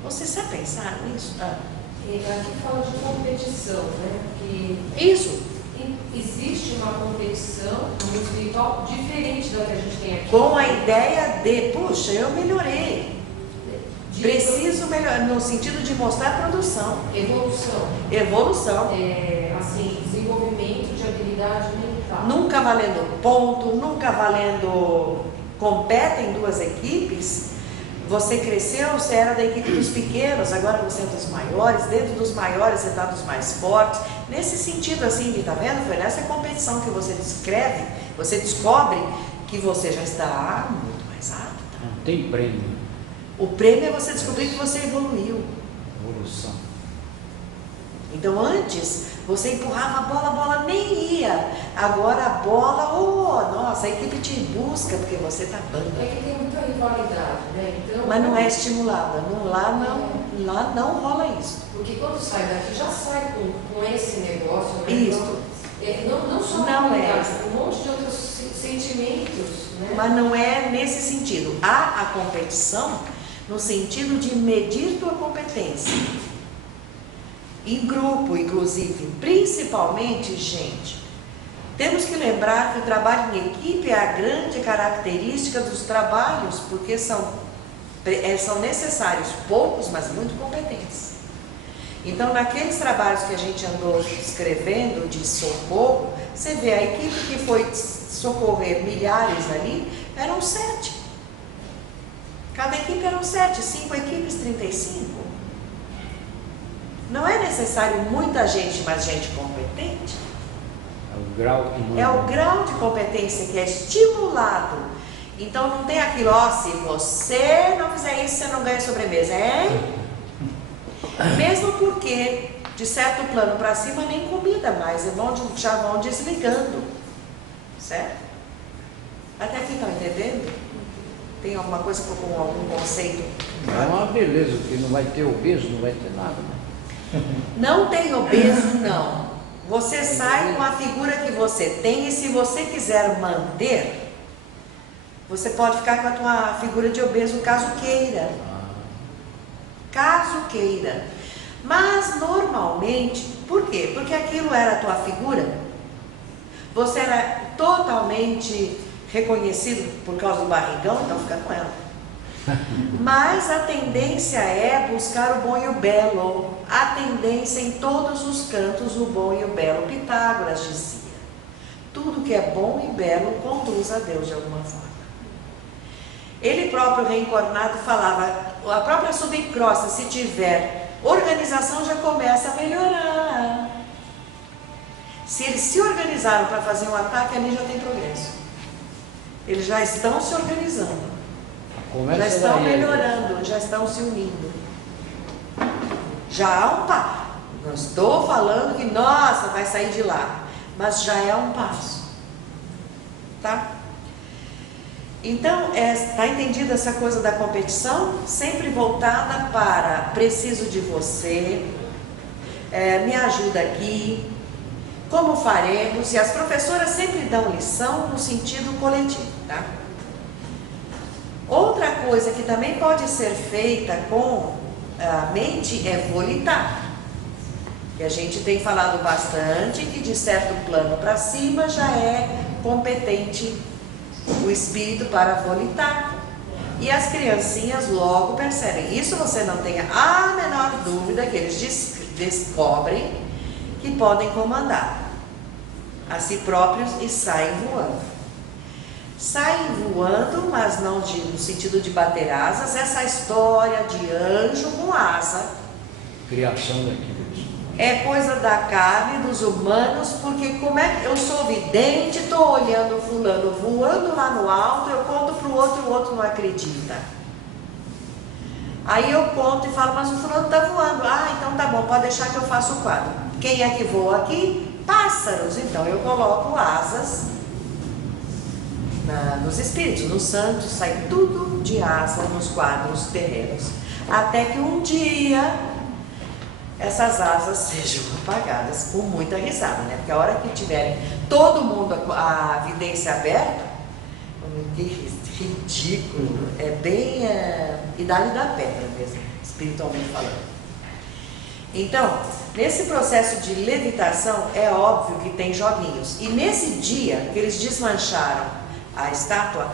Você já pensaram nisso? Aqui fala de competição, né? Que Isso. existe uma competição no mundo espiritual diferente da que a gente tem aqui. Com a ideia de, puxa, eu melhorei. Preciso melhorar, no sentido de mostrar produção. Evolução. Evolução. Assim, desenvolvimento de habilidade mental. Nunca valendo ponto, nunca valendo. Competem duas equipes. Você cresceu, você era da equipe dos pequenos, agora você é dos maiores. Dentro dos maiores você está dos mais fortes. Nesse sentido, assim, tá vendo? Foi nessa competição que você descreve, você descobre que você já está muito mais apta. Não tem prêmio. O prêmio é você descobrir que você evoluiu. Evolução. Então antes você empurrava a bola nem ia. Agora a bola, nossa, a equipe te busca porque você está banda. É que tem muita rivalidade, né? Então, Mas não é estimulada. Lá não rola isso. Porque quando sai daqui, já sai com esse negócio, né? Isso. Então, não só Não rivalidade, é. um monte de outros sentimentos, né? Mas não é nesse sentido. Há a competição no sentido de medir tua competência. Em grupo, inclusive, principalmente, gente, temos que lembrar que o trabalho em equipe é a grande característica dos trabalhos, porque são necessários poucos, mas muito competentes. Então, naqueles trabalhos que a gente andou escrevendo de socorro, você vê a equipe que foi socorrer milhares ali, eram 7. Cada equipe eram 7, 5 equipes, 35. Não é necessário muita gente, mas gente competente. É o grau que É o grau de competência que é estimulado. Então não tem aquilo, se você não fizer isso, você não ganha sobremesa, hein? Mesmo porque, de certo plano para cima, nem comida mais, já vão desligando. Certo? Até aqui estão entendendo? Tem alguma coisa com algum conceito? é uma beleza, porque não vai ter obeso, não vai ter nada, né? Não tem obeso, não. Você sai com a figura que você tem e se você quiser manter, você pode ficar com a tua figura de obeso caso queira. Caso queira. Mas normalmente, por quê? Porque aquilo era a tua figura. Você era totalmente reconhecido por causa do barrigão, então fica com ela. Mas a tendência é buscar o bom e o belo. A tendência em todos os cantos, o bom e o belo. Pitágoras dizia: tudo que é bom e belo conduz a Deus de alguma forma. Ele próprio reencarnado falava, a própria subcrosta, se tiver organização, já começa a melhorar. Se eles se organizaram para fazer um ataque, ali já tem progresso. Eles já estão se organizando. Já estão melhorando, já estão se unindo. Já há um passo. Não estou falando que, nossa, vai sair de lá. Mas já é um passo. Tá? Então, está entendida essa coisa da competição? Sempre voltada para preciso de você, me ajuda aqui, como faremos? E as professoras sempre dão lição no sentido coletivo, tá? Outra coisa que também pode ser feita com a mente é volitar. E a gente tem falado bastante que de certo plano para cima já é competente o espírito para volitar. E as criancinhas logo percebem. Isso você não tenha a menor dúvida que eles descobrem que podem comandar a si próprios e saem voando. Saem voando, mas não no sentido de bater asas. Essa história de anjo com asa Criação daquilo. é coisa da carne, dos humanos, porque como é que eu sou vidente, estou olhando fulano voando lá no alto, eu conto para o outro não acredita. Aí eu conto e falo, mas o fulano está voando. Ah, então tá bom, pode deixar que eu faço o quadro. Quem é que voa aqui? Pássaros. Então eu coloco asas nos espíritos, nos santos, sai tudo de asa nos quadros terrenos. Até que um dia essas asas sejam apagadas, com muita risada, né? Porque a hora que tiverem todo mundo a vidência aberta, que ridículo, é bem idade da pedra mesmo, espiritualmente falando. Então, nesse processo de levitação, é óbvio que tem joguinhos. E nesse dia que eles desmancharam a estátua,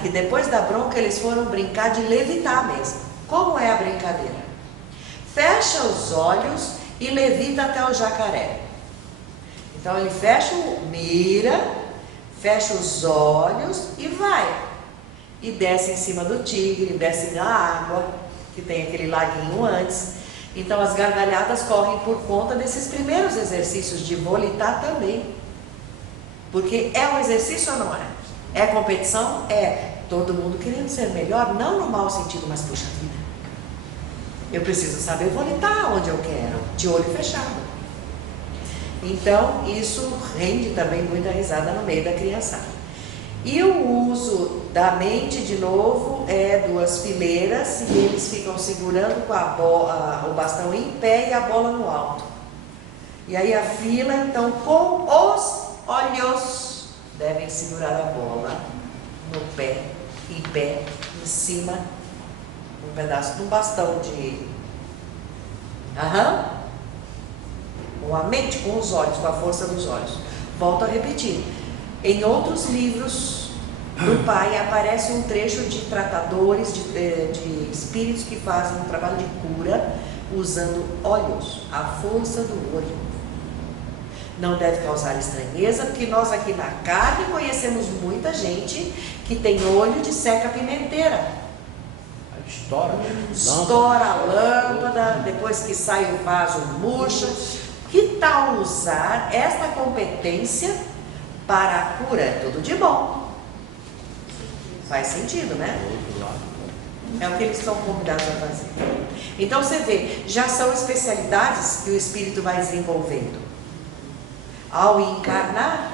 que depois da bronca eles foram brincar de levitar mesmo. Como é a brincadeira? Fecha os olhos e levita até o jacaré. Então ele mira, fecha os olhos e vai. E desce em cima do tigre, desce na água, que tem aquele laguinho antes. Então as gargalhadas correm por conta desses primeiros exercícios de volitar também. Porque é um exercício ou não é? É competição? É. Todo mundo querendo ser melhor, não no mau sentido, mas puxa vida. Eu preciso saber volitar onde eu quero, de olho fechado. Então, isso rende também muita risada no meio da criançada. E o uso da mente, de novo, é 2 fileiras e eles ficam segurando com o bastão em pé e a bola no alto. E aí a fila, então, com os olhos, devem segurar a bola no pé, em pé, em cima, um pedaço de um bastão de... Com a mente, com os olhos, com a força dos olhos. Volto a repetir. Em outros livros do Pai aparece um trecho de tratadores, de espíritos que fazem um trabalho de cura usando olhos, a força do olho. Não deve causar estranheza, porque nós aqui na carne conhecemos muita gente que tem olho de seca-pimenteira. Estoura a lâmpada, depois que sai o vaso murcha. Que tal usar esta competência para a cura? É tudo de bom. Faz sentido, né? É o que eles são convidados a fazer. Então você vê, já são especialidades que o espírito vai desenvolvendo. Ao encarnar,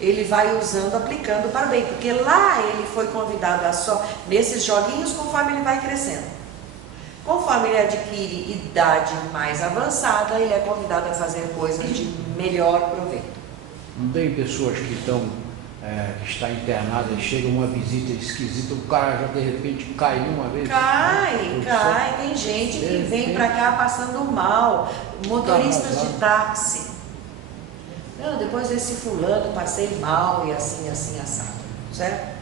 ele vai usando, aplicando para o bem, porque lá ele foi convidado a só, nesses joguinhos, conforme ele vai crescendo. Conforme ele adquire idade mais avançada, ele é convidado a fazer coisas de melhor proveito. Não tem pessoas que que está internada e chega uma visita esquisita, o cara já de repente cai de uma vez? Cai. Tem gente que vem para cá passando mal, motoristas de táxi. Não, depois desse fulano passei mal e assim, assado, certo?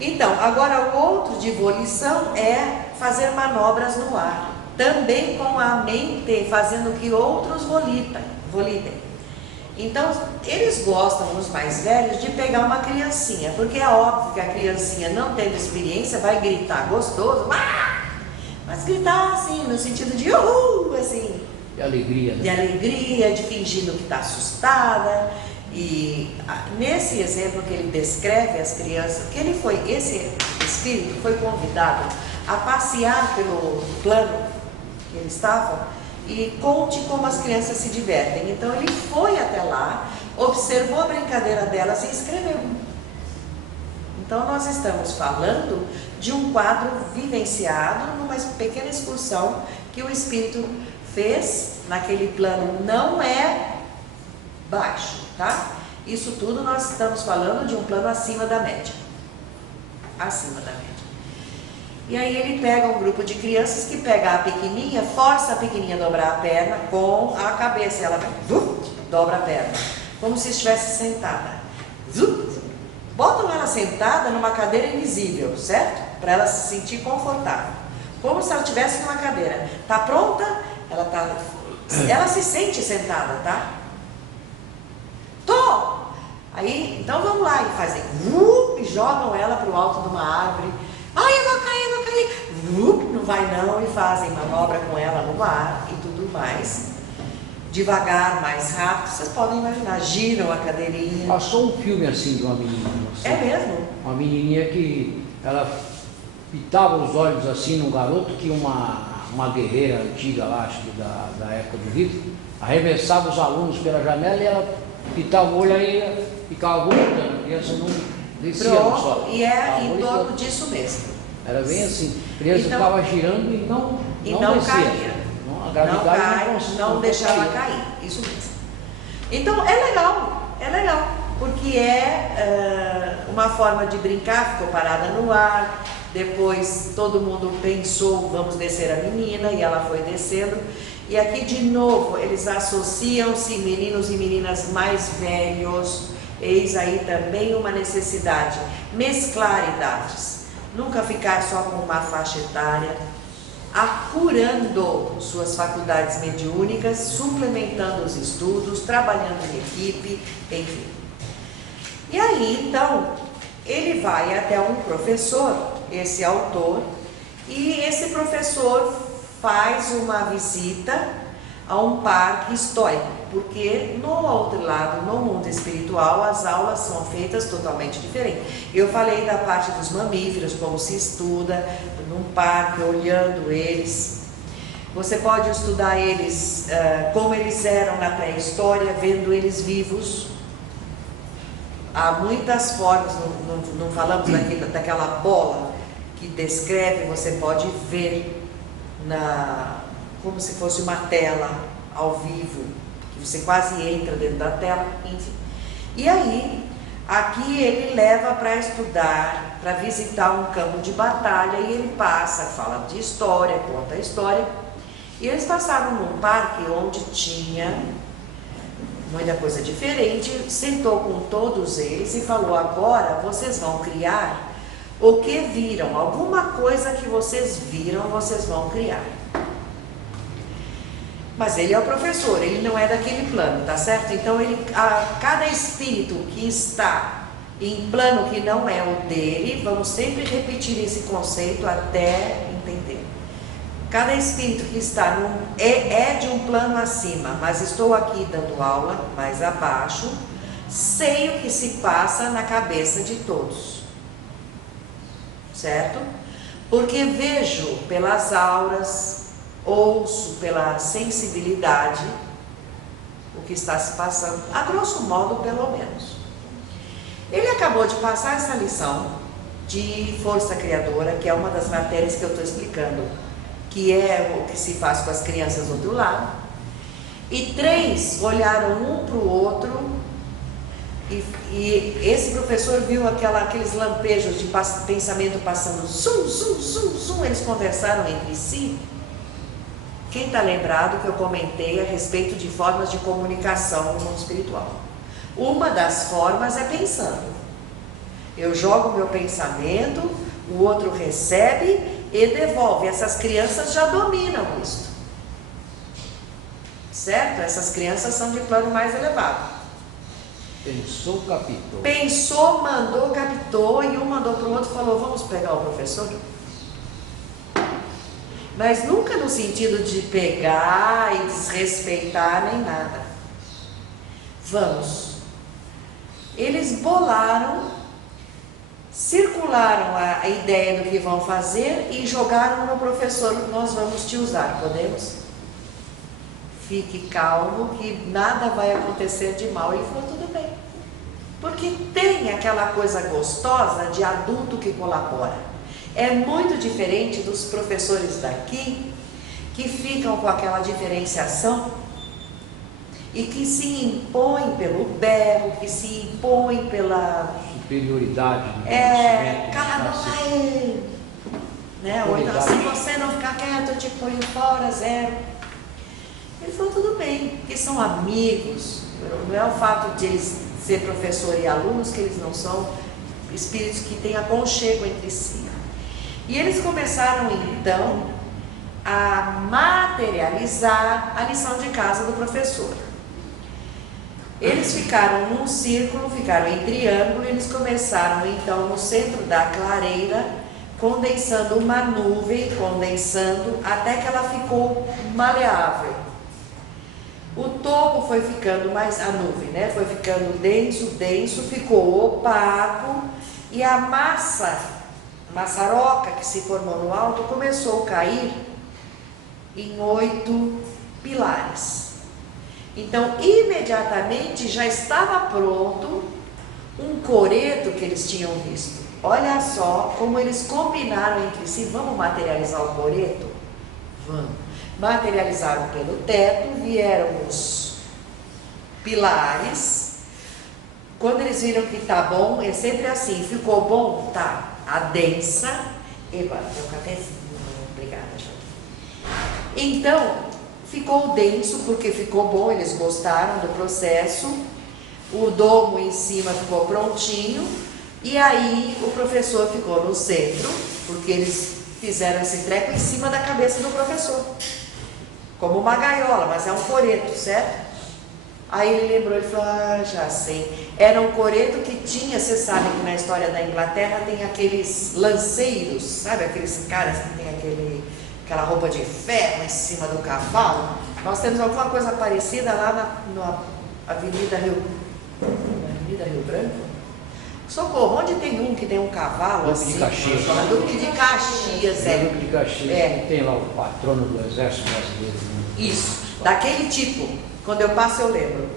Então, agora o outro de volição é fazer manobras no ar, também com a mente fazendo que outros volitem. Então, eles gostam, os mais velhos, de pegar uma criancinha, porque é óbvio que a criancinha, não tendo experiência, vai gritar gostoso, mas gritar assim, no sentido de uhul, assim. De alegria, né? De alegria, de fingindo que está assustada. E nesse exemplo que ele descreve as crianças, que esse espírito foi convidado a passear pelo plano que ele estava e conte como as crianças se divertem. Então ele foi até lá, observou a brincadeira delas e escreveu. Então nós estamos falando de um quadro vivenciado numa pequena excursão que o espírito fez naquele plano. Não é baixo, tá? Isso tudo nós estamos falando de um plano acima da média. Acima da média. E aí ele pega um grupo de crianças que pega a pequenininha, força a pequenininha a dobrar a perna com a cabeça. Ela vai, dobra a perna, como se estivesse sentada. Botam ela sentada numa cadeira invisível, certo? Para ela se sentir confortável. Como se ela estivesse numa cadeira. Tá pronta? Ela se sente sentada, tá? Tô! Aí, então vamos lá, e fazem, e jogam ela para o alto de uma árvore. Ai, eu vou cair, não vai não, e fazem manobra com ela no ar e tudo mais. Devagar, mais rápido, vocês podem imaginar, giram a cadeirinha. Passou um filme assim de uma menina. É mesmo? Uma menininha que ela pitava os olhos assim num garoto que uma guerreira antiga lá, acho que da época de Hitler, arremessava os alunos pela janela e ela pitava o olho aí ficava vomitando, a criança não descia no solo. E é em torno disso mesmo. Era bem assim, a criança Então, ficava girando e não descia. Caía. A gravidade não deixava cair, isso mesmo. Então é legal, porque uma forma de brincar, ficou parada no ar, depois todo mundo pensou, vamos descer a menina, e ela foi descendo. E aqui de novo eles associam-se, meninos e meninas mais velhos, eis aí também uma necessidade, mesclar idades, nunca ficar só com uma faixa etária, apurando suas faculdades mediúnicas, suplementando os estudos, trabalhando em equipe, enfim. E aí então ele vai até um professor, esse autor, e esse professor faz uma visita a um parque histórico, porque no outro lado, no mundo espiritual, as aulas são feitas totalmente diferentes. Eu falei da parte dos mamíferos, como se estuda num parque, olhando eles. Você pode estudar eles, como eles eram na pré-história, vendo eles vivos. Há muitas formas, não falamos daquela bola que descreve, você pode ver como se fosse uma tela ao vivo, que você quase entra dentro da tela, enfim. E aí, aqui ele leva para estudar, para visitar um campo de batalha, e ele fala de história, conta a história. E eles passaram num parque onde tinha muita coisa diferente, sentou com todos eles e falou: agora vocês vão criar o que viram, alguma coisa que vocês viram, vocês vão criar. Mas ele é o professor, ele não é daquele plano, tá certo? Então cada espírito que está em plano que não é o dele, vamos sempre repetir esse conceito até entender. Cada espírito que está é de um plano acima, mas estou aqui dando aula mais abaixo, sei o que se passa na cabeça de todos, certo? Porque vejo pelas auras, ouço pela sensibilidade o que está se passando, a grosso modo, pelo menos. Ele acabou de passar essa lição de força criadora, que é uma das matérias que eu estou explicando, que é o que se faz com as crianças do outro lado, e 3 olharam um para o outro, e esse professor viu aqueles lampejos de pensamento passando, zum, zum, zum, zum, eles conversaram entre si. Quem está lembrado que eu comentei a respeito de formas de comunicação no mundo espiritual? Uma das formas é pensando. Eu jogo meu pensamento, o outro recebe e devolve. Essas crianças já dominam isso, certo? Essas crianças são de plano mais elevado. Pensou, captou. Pensou, mandou, captou, e um mandou para o outro e falou: vamos pegar o professor? Mas nunca no sentido de pegar e desrespeitar nem nada. Vamos. Eles bolaram, circularam a ideia do que vão fazer e jogaram no professor: nós vamos te usar, podemos? Fique calmo que nada vai acontecer de mal. Ele falou: tudo bem. Porque tem aquela coisa gostosa de adulto que colabora. É muito diferente dos professores daqui, que ficam com aquela diferenciação e que se impõem pelo berro, que se impõem pela superioridade. calado aí. né? Ou então, se você não ficar quieto, eu te ponho fora, 0. Ele falou, tudo bem, porque são amigos, não é o fato de eles ser professor e alunos que eles não são espíritos que têm aconchego entre si. E eles começaram então a materializar a lição de casa do professor. Eles ficaram num círculo, ficaram em triângulo, e eles começaram então no centro da clareira, condensando uma nuvem, até que ela ficou maleável. O topo foi ficando mais, a nuvem, né? Foi ficando denso, ficou opaco, e a maçaroca que se formou no alto começou a cair em 8 pilares. Então, imediatamente já estava pronto um coreto que eles tinham visto. Olha só como eles combinaram entre si. Vamos materializar o coreto? Vamos. Materializaram pelo teto, vieram os pilares. Quando eles viram que tá bom, é sempre assim, ficou bom? Tá. Adensa. Eba, meu cafezinho, obrigada, Joaquim. Então, ficou denso porque ficou bom, eles gostaram do processo. O domo em cima ficou prontinho. E aí o professor ficou no centro, porque eles fizeram esse treco em cima da cabeça do professor. Como uma gaiola, mas é um coreto, certo? Aí ele lembrou, ele falou, já sei. Era um coreto que tinha, você sabe que na história da Inglaterra tem aqueles lanceiros, sabe? Aqueles caras que tem aquela roupa de ferro em cima do cavalo. Nós temos alguma coisa parecida lá na Avenida Rio Branco? Socorro, onde tem um que tem um cavalo Duque assim? de Caxias. Duque de Caxias, é. Duque de Caxias, que tem lá o patrono do Exército Brasileiro. Isso, daquele tipo. Quando eu passo, eu lembro.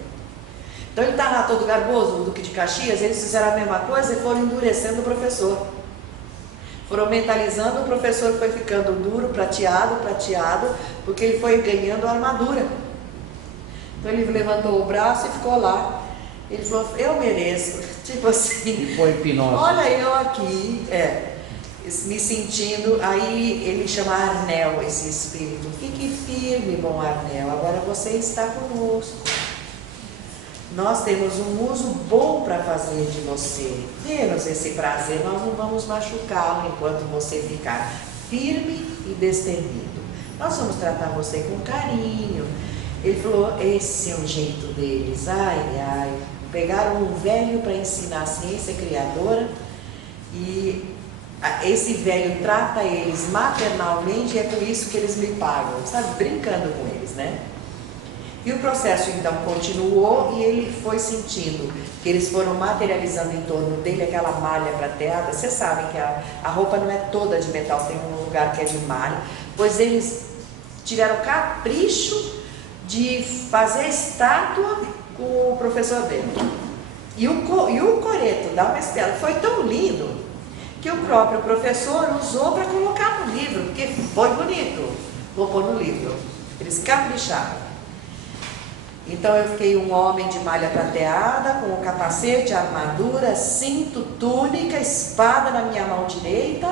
Então ele está lá todo garboso, o Duque de Caxias, eles fizeram a mesma coisa e foram endurecendo o professor. Foram mentalizando, o professor foi ficando duro, prateado, porque ele foi ganhando armadura. Então ele levantou o braço e ficou lá. Ele falou, eu mereço. Tipo assim. E foi hipnose. Olha eu aqui, me sentindo. Aí ele chama Arnel, esse espírito. Fique firme, bom Arnel, agora você está conosco. Nós temos um uso bom para fazer de você. Dê-nos esse prazer, nós não vamos machucá-lo enquanto você ficar firme e destemido. Nós vamos tratar você com carinho. Ele falou, esse é o jeito deles, ai. Pegaram um velho para ensinar a ciência criadora e esse velho trata eles maternalmente e é por isso que eles lhe pagam, sabe? Brincando com eles, né? E o processo então continuou e ele foi sentindo que eles foram materializando em torno dele aquela malha prateada. Vocês sabem que a roupa não é toda de metal, tem um lugar que é de malha, pois eles tiveram capricho de fazer estátua com o professor dele. E o coreto da uma espera foi tão lindo que o próprio professor usou para colocar no livro, porque foi bonito. Vou pôr no livro. Eles capricharam. Então eu fiquei um homem de malha prateada, com o capacete, armadura, cinto, túnica, espada na minha mão direita,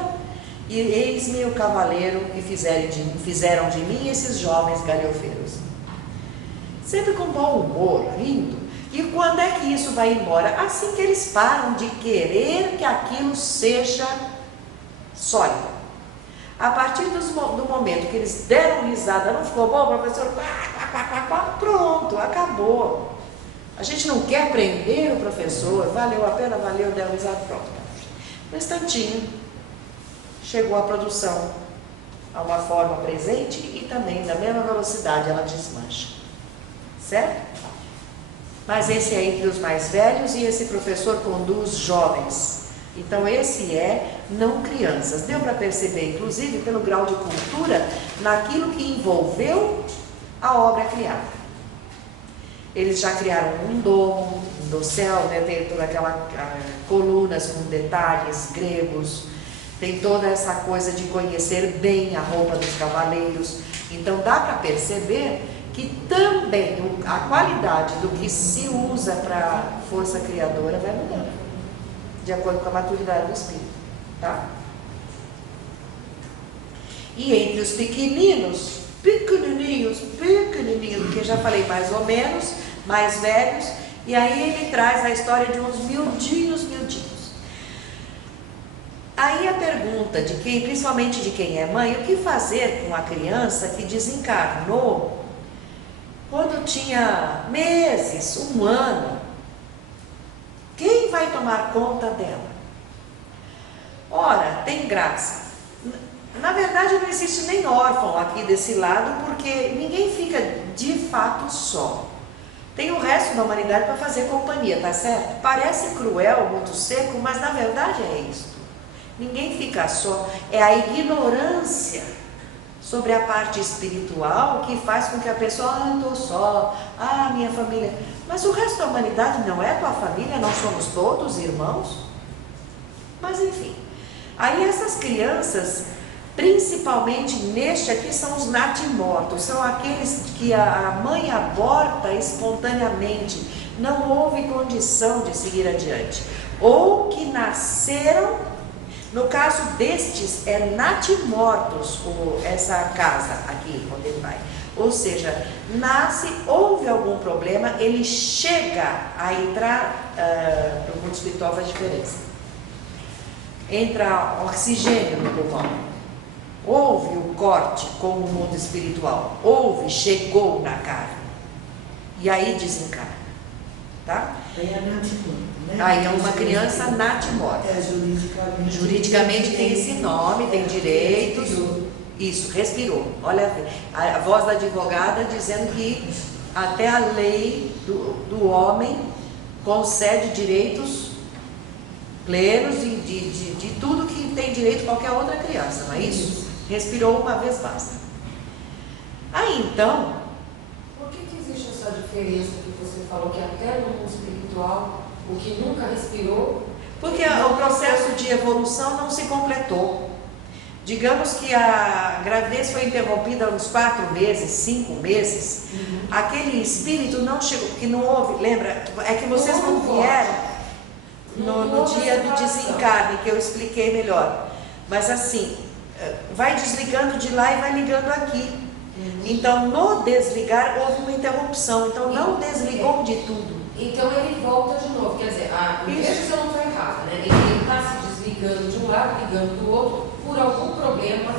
e eis-me o cavaleiro que fizeram de mim esses jovens galhofeiros. Sempre com bom humor, rindo. E quando é que isso vai embora? Assim que eles param de querer que aquilo seja sólido. A partir do momento que eles deram risada, não ficou bom, professor? Pronto, acabou. A gente não quer prender o professor, valeu a pena, valeu, deu risada, pronto. No instantinho, chegou a produção a uma forma presente e também da mesma velocidade ela desmancha. Certo? Mas esse é entre os mais velhos e esse professor conduz jovens. Então esse é não crianças. Deu para perceber, inclusive, pelo grau de cultura, naquilo que envolveu a obra criada. Eles já criaram um domo, um dossel, né? Tem toda aquela colunas com detalhes gregos. Tem toda essa coisa de conhecer bem a roupa dos cavaleiros. Então dá para perceber que também a qualidade do que se usa para força criadora vai mudando, de acordo com a maturidade do espírito, tá? E entre os pequenininhos, que eu já falei mais ou menos, mais velhos, e aí ele traz a história de uns miudinhos. Aí a pergunta de quem, principalmente de quem é mãe, o que fazer com a criança que desencarnou quando tinha meses, um ano? Quem vai tomar conta dela? Ora, tem graça. Na verdade não existe nem órfão aqui desse lado, porque ninguém fica de fato só. Tem o resto da humanidade para fazer companhia, tá certo? Parece cruel, muito seco, mas na verdade é isso. Ninguém fica só. É a ignorância sobre a parte espiritual que faz com que a pessoa, eu estou só, minha família. Mas o resto da humanidade não é tua família, nós somos todos irmãos. Mas enfim, aí essas crianças, principalmente neste aqui, são os natimortos, são aqueles que a mãe aborta espontaneamente, não houve condição de seguir adiante, ou que nasceram. No caso destes, é natimortos essa casa aqui, onde ele vai. Ou seja, nasce, houve algum problema, ele chega a entrar no mundo espiritual, faz diferença. Entra oxigênio no pulmão. Houve o corte com o mundo espiritual. Chegou na carne. E aí desencarna. Tá? Aí é natimorto, né? Aí é uma criança natimorta. Juridicamente tem esse nome, tem direitos. Isso, respirou. Olha a voz da advogada dizendo que até a lei do homem concede direitos plenos de tudo que tem direito qualquer outra criança, não é isso? Respirou uma vez basta. Aí então... Por que existe essa diferença que você falou, que até no mundo espiritual, o que nunca respirou... Porque o processo de evolução não se completou. Digamos que a gravidez foi interrompida há uns 4 meses, 5 meses. Aquele espírito não chegou, porque não houve, lembra? É que vocês não vieram no dia do desencarne, que eu expliquei melhor. Mas assim, vai desligando de lá e vai ligando aqui. Então, no desligar, houve uma interrupção. Então, não desligou de tudo. Então, ele volta de novo. Quer dizer, veja se eu não estou errada, né? Ele está se desligando de um lado, ligando do outro, por algum problema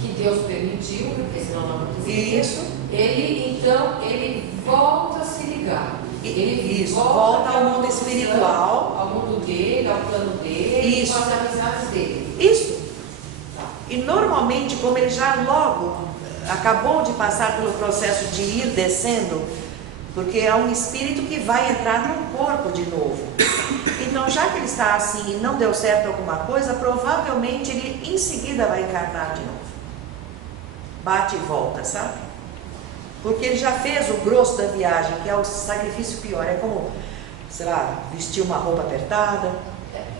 que Deus permitiu, porque senão não aconteceria. Isso. Ele volta a se ligar. Ele volta ao mundo espiritual. Ao mundo dele, ao plano dele, Isso. com as amizades dele. Isso. E normalmente, como ele já logo acabou de passar pelo processo de ir descendo, porque é um espírito que vai entrar num corpo de novo. Então, já que ele está assim e não deu certo alguma coisa, provavelmente ele em seguida vai encarnar de novo. Bate e volta, sabe? Porque ele já fez o grosso da viagem, que é o sacrifício pior. É como, sei lá, vestir uma roupa apertada.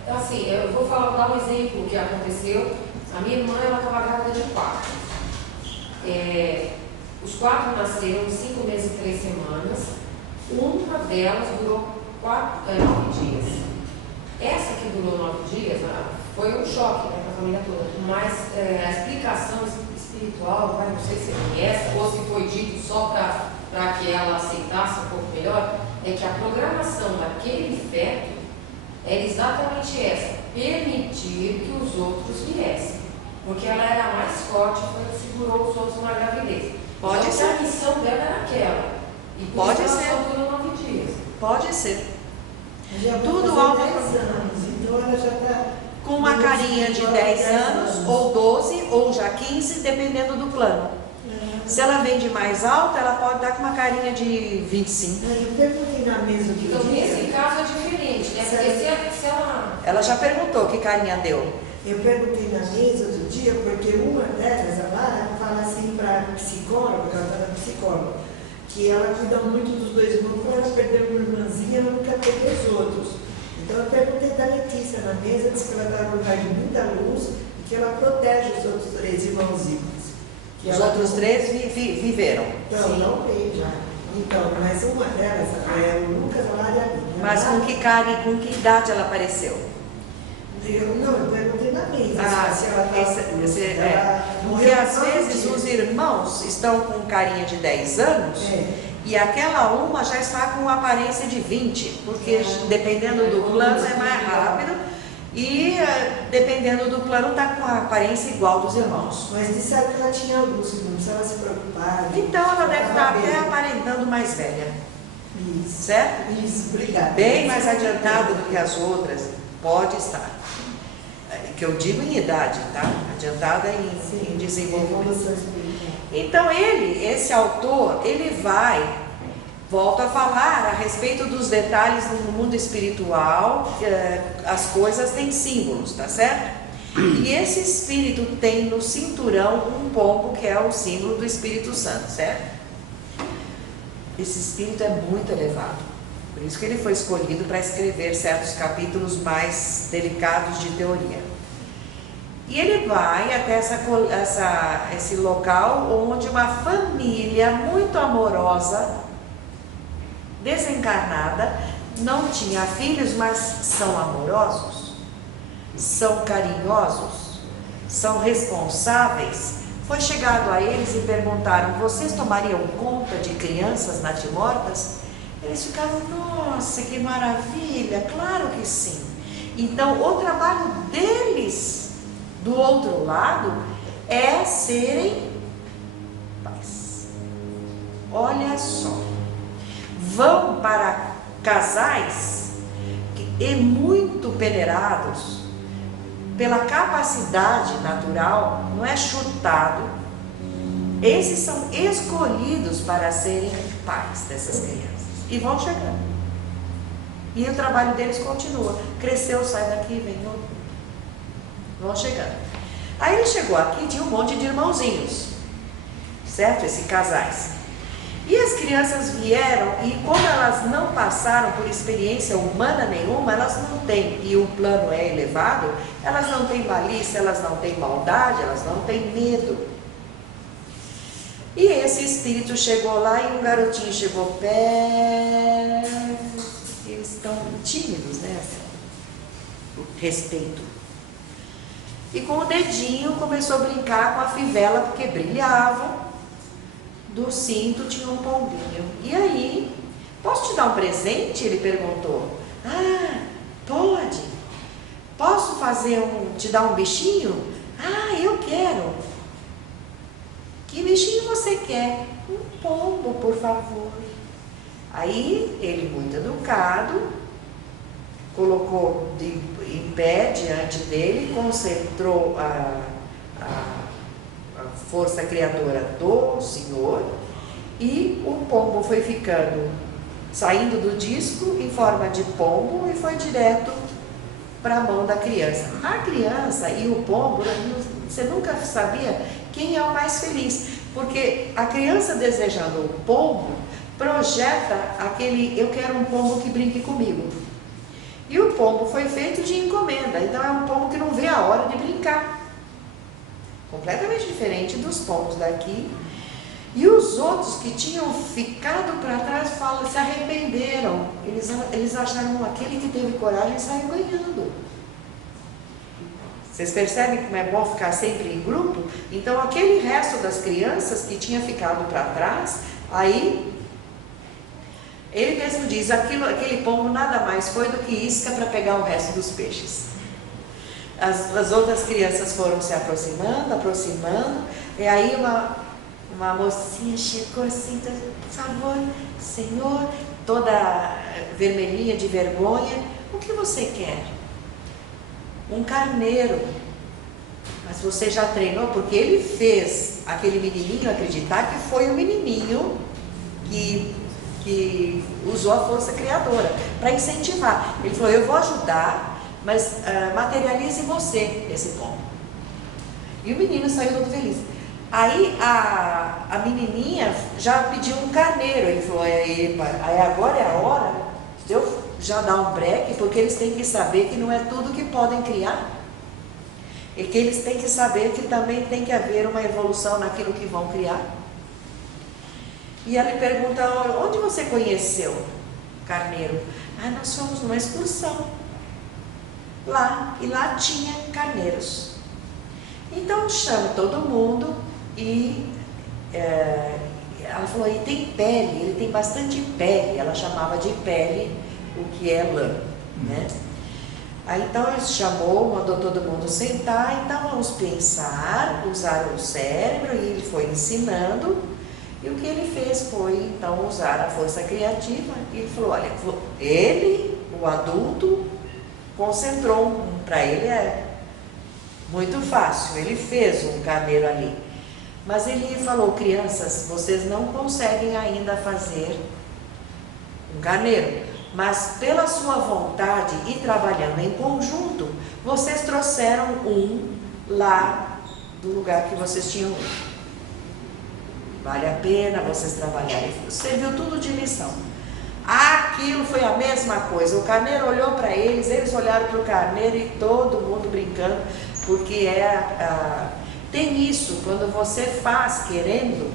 Assim, eu vou dar um exemplo que aconteceu. A minha irmã, ela estava grávida de 4. Os 4 nasceram em 5 meses e 3 semanas. Uma delas durou 9 dias. Essa que durou 9 dias foi um choque, né, para a família toda. Mas a explicação espiritual, não sei se você conhece, ou se foi dito só para que ela aceitasse um pouco melhor, é que a programação daquele feto era exatamente essa: permitir que os outros viessem. Porque ela era a mais forte, foi que segurou os outros na gravidez. Pode então, ser. A missão dela era aquela. E por Pode isso ser. ela só durou 9 dias. Pode ser. Tudo alto. 10 anos, então ela já está... Com uma carinha de 10 anos, ou 12, ou já 15, dependendo do plano. Se ela vem de mais alta, ela pode estar com uma carinha de 25. Eu perguntei na mesa do Então, dia... nesse caso é diferente, né? Porque se ela... Ela já perguntou que carinha deu. Eu perguntei na mesa do dia, porque uma delas, a Lara, fala assim para a psicóloga, porque ela está na psicóloga, que ela cuida muito dos 2 irmãos, quando ela perdeu uma irmãzinha, ela nunca teve os outros. Então eu perguntei da Letícia na mesa, disse que ela está num lugar de muita luz e que ela protege os outros 3 irmãozinhos. Os outros 3 viveram. Então, não veio já. Então, mas uma delas é o Lucas, a Lara e a Lívia. Mas com que idade ela apareceu? Eu perguntei na mesa. Porque às vezes os irmãos estão com carinha de 10 anos e aquela uma já está com aparência de 20, porque dependendo do plano é mais rápido e dependendo do plano está com a aparência igual dos irmãos. Mas disseram que ela tinha luz, não precisava se preocupar. Então ela deve estar até aparentando mais velha. Isso. Certo? Isso, obrigada. Bem mais adiantada do que as outras, pode estar. Que eu digo em idade, tá? Adiantada em desenvolvimento. Então esse autor, ele volta a falar a respeito dos detalhes no mundo espiritual, as coisas têm símbolos, tá certo? E esse espírito tem no cinturão um pombo que é o símbolo do Espírito Santo, certo? Esse espírito é muito elevado, por isso que ele foi escolhido para escrever certos capítulos mais delicados de teoria. E ele vai até esse local onde uma família muito amorosa, desencarnada, não tinha filhos, mas são amorosos, são carinhosos, são responsáveis. Foi chegado a eles e perguntaram: vocês tomariam conta de crianças natimortas? Eles ficaram: nossa, que maravilha, claro que sim. Então o trabalho deles do outro lado é serem pais. Olha só, vão para casais muito peneirados pela capacidade natural, não é chutado. Esses são escolhidos para serem pais dessas crianças e vão chegando. E o trabalho deles continua. Cresceu, sai daqui, vem outro. Vão chegando. Aí ele chegou aqui, tinha um monte de irmãozinhos, certo? Esses casais. E as crianças vieram e como elas não passaram por experiência humana nenhuma, elas não têm, e o plano é elevado, elas não têm malícia, elas não têm maldade, elas não têm medo. E esse espírito chegou lá e um garotinho chegou perto. Eles estão tímidos, né? O respeito. E com o dedinho começou a brincar com a fivela, porque brilhava. Do cinto tinha um pombinho. E aí, posso te dar um presente? Ele perguntou. Ah, pode. Posso te dar um bichinho? Ah, eu quero. Que bichinho você quer? Um pombo, por favor. Aí, ele muito educado, colocou em pé diante dele, concentrou a força criadora do Senhor, e o pombo foi saindo do disco em forma de pombo e foi direto para a mão da criança. A criança e o pombo, você nunca sabia quem é o mais feliz, porque a criança desejando o pombo projeta aquele: eu quero um pombo que brinque comigo. E o pombo foi feito de encomenda, então é um pombo que não vê a hora de brincar. Completamente diferente dos pombos daqui. E os outros que tinham ficado para trás se arrependeram. Eles acharam: aquele que teve coragem saiu ganhando. Vocês percebem como é bom ficar sempre em grupo? Então aquele resto das crianças que tinha ficado para trás, aí ele mesmo diz: aquele pombo nada mais foi do que isca para pegar o resto dos peixes. As outras crianças foram se aproximando, e aí uma mocinha chegou assim: por favor, senhor, toda vermelhinha de vergonha, o que você quer? Um carneiro. Mas você já treinou? Porque ele fez aquele menininho acreditar que foi o menininho que usou a força criadora para incentivar. Ele falou: eu vou ajudar, mas materialize você esse pombo. E o menino saiu todo feliz. Aí a menininha já pediu um carneiro. Ele falou: aí agora é a hora de eu já dar um breque, porque eles têm que saber que não é tudo que podem criar. E que eles têm que saber que também tem que haver uma evolução naquilo que vão criar. E ela lhe pergunta: onde você conheceu carneiro? Ah, nós fomos numa excursão lá, e lá tinha carneiros. Então chama todo mundo e ela falou, e tem pele, ele tem bastante pele, ela chamava de pele o que é lã, né? Aí então ele chamou, mandou todo mundo sentar, então vamos pensar, usar o cérebro, e ele foi ensinando, e o que ele fez foi então usar a força criativa, e ele falou, olha, ele, o adulto, concentrou, para ele é muito fácil, ele fez um carneiro ali, mas ele falou, crianças, vocês não conseguem ainda fazer um carneiro, mas pela sua vontade e trabalhando em conjunto, vocês trouxeram um lá do lugar que vocês tinham. Vale a pena vocês trabalharem. Serviu tudo de lição. Aquilo foi a mesma coisa. O carneiro olhou para eles olharam para o carneiro e todo mundo brincando, porque tem isso, quando você faz querendo,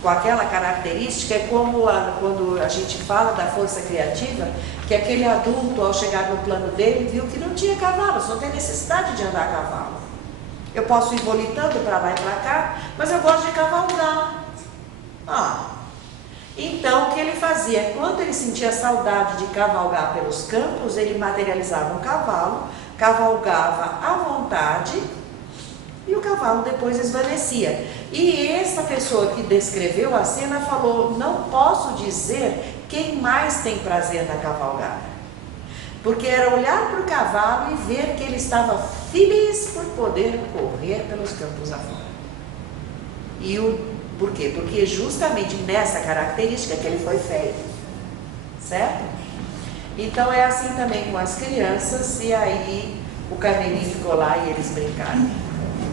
com aquela característica, é como quando a gente fala da força criativa, que aquele adulto, ao chegar no plano dele, viu que não tinha cavalos, não tem necessidade de andar a cavalo. Eu posso ir volitando para lá e para cá, mas eu gosto de cavalgar. Então o que ele fazia? Quando ele sentia saudade de cavalgar pelos campos, ele materializava um cavalo, cavalgava à vontade, e o cavalo depois esvanecia. E essa pessoa que descreveu a cena falou, não posso dizer quem mais tem prazer na cavalgada. Porque era olhar para o cavalo e ver que ele estava feliz por poder correr pelos campos afora. Por quê? Porque justamente nessa característica que ele foi feito. Certo? Então é assim também com as crianças, e aí o carneirinho ficou lá e eles brincaram.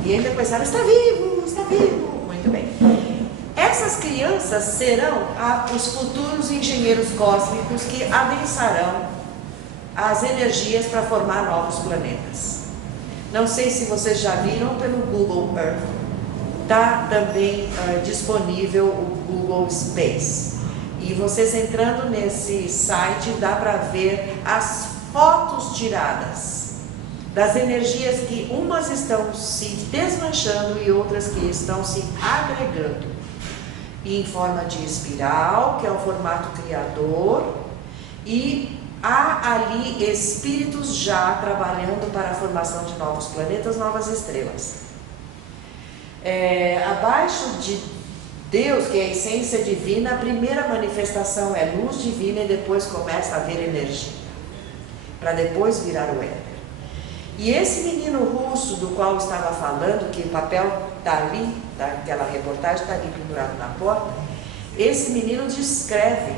E ainda pensaram, está vivo, está vivo. Muito bem. Essas crianças serão os futuros engenheiros cósmicos que adensarão as energias para formar novos planetas. Não sei se vocês já viram pelo Google Earth. Está também disponível o Google Space. E vocês entrando nesse site dá para ver as fotos tiradas das energias que umas estão se desmanchando e outras que estão se agregando, em forma de espiral, que é o formato criador, e há ali espíritos já trabalhando para a formação de novos planetas, novas estrelas. Abaixo de Deus, que é a essência divina, a primeira manifestação é luz divina e depois começa a haver energia, para depois virar o éter. E esse menino russo do qual eu estava falando, que o papel está ali, daquela reportagem está ali pendurado na porta, esse menino descreve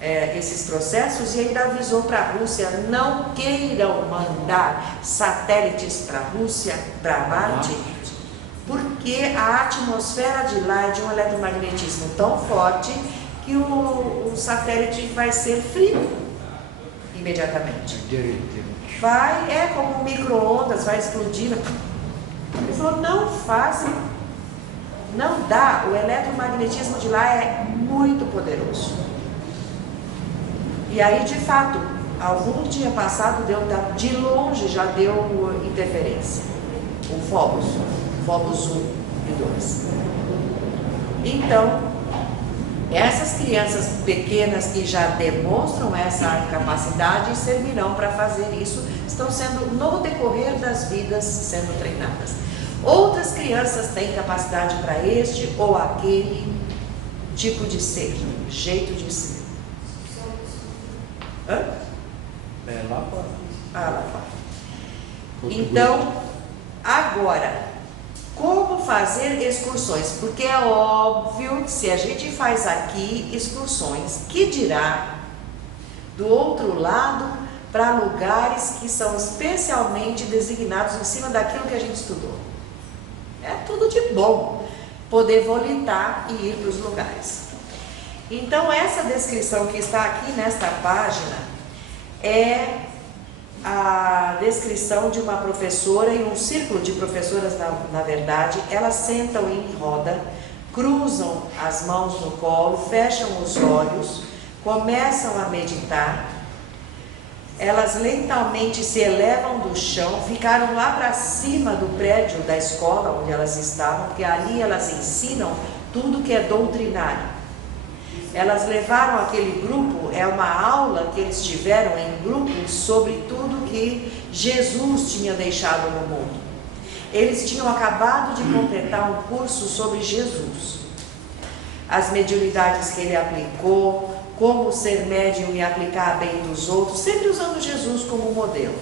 esses processos e ainda avisou para a Rússia, não queiram mandar satélites para a Rússia, para Marte, porque a atmosfera de lá é de um eletromagnetismo tão forte que o satélite vai ser frio imediatamente. Vai, como um micro-ondas, vai explodir. Ele falou, não fazem, não dá, o eletromagnetismo de lá é muito poderoso. E aí, de fato, algum dia passado, de longe já deu interferência. O Phobos 1 e 2. Então, essas crianças pequenas que já demonstram essa capacidade servirão para fazer isso, estão sendo, no decorrer das vidas, sendo treinadas. Outras crianças têm capacidade para este ou aquele tipo de ser, jeito de ser. Hã? Lá fora. Lá fora. Então, agora, como fazer excursões? Porque é óbvio que se a gente faz aqui excursões, que dirá do outro lado para lugares que são especialmente designados em cima daquilo que a gente estudou. É tudo de bom poder volitar e ir para os lugares. Então essa descrição que está aqui nesta página é a descrição de uma professora e um círculo de professoras, na verdade. Elas sentam em roda, cruzam as mãos no colo, fecham os olhos, começam a meditar, elas lentamente se elevam do chão, ficaram lá para cima do prédio da escola onde elas estavam, porque ali elas ensinam tudo que é doutrinário. Elas levaram aquele grupo, é uma aula que eles tiveram em grupo sobre tudo que Jesus tinha deixado no mundo. Eles tinham acabado de completar um curso sobre Jesus, as mediunidades que ele aplicou, como ser médium e aplicar bem dos outros, sempre usando Jesus como modelo.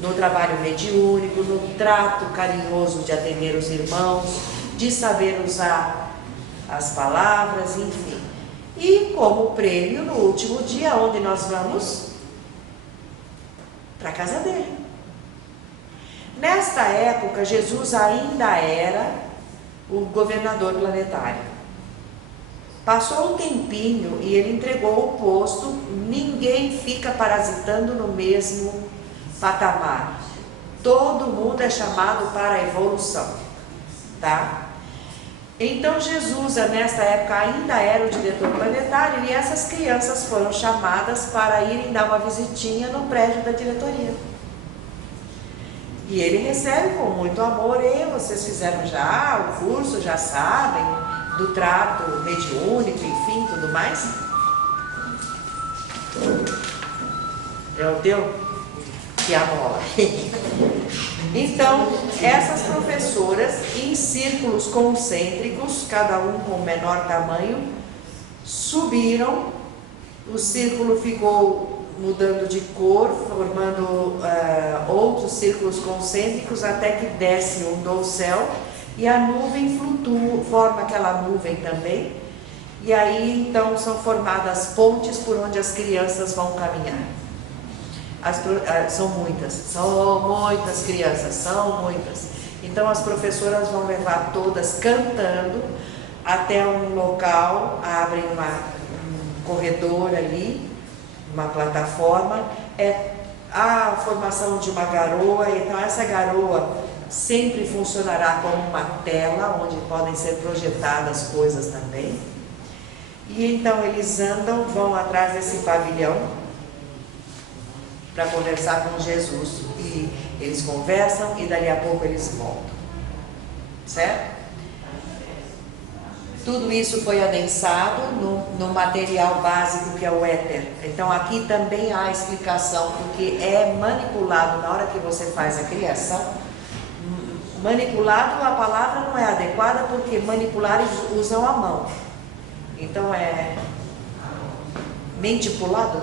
No trabalho mediúnico, no trato carinhoso de atender os irmãos, de saber usar as palavras, enfim. E como prêmio, no último dia, onde nós vamos? Para a casa dele. Nesta época, Jesus ainda era o governador planetário. Passou um tempinho e ele entregou o posto. Ninguém fica parasitando no mesmo patamar. Todo mundo é chamado para a evolução, tá? Então Jesus, nesta época, ainda era o diretor planetário e essas crianças foram chamadas para irem dar uma visitinha no prédio da diretoria. E ele recebe com muito amor: e vocês fizeram já o curso, já sabem do trato mediúnico, enfim, tudo mais? É o teu? Que amola. Então, essas professoras, em círculos concêntricos, cada um com menor tamanho, subiram, o círculo ficou mudando de cor, formando outros círculos concêntricos, até que desce um dossel, e a nuvem flutua, forma aquela nuvem também, e aí então são formadas pontes por onde as crianças vão caminhar. São muitas crianças, são muitas. Então as professoras vão levar todas cantando até um local, abrem um corredor ali, uma plataforma, é a formação de uma garoa. Então essa garoa sempre funcionará como uma tela, onde podem ser projetadas coisas também. E então eles andam, vão atrás desse pavilhão para conversar com Jesus, e eles conversam e dali a pouco eles voltam, certo? Tudo isso foi adensado no material básico que é o éter. Então aqui também há explicação, porque é manipulado na hora que você faz a criação. Manipulado, a palavra não é adequada, porque manipular eles usam a mão, então é mentipulado.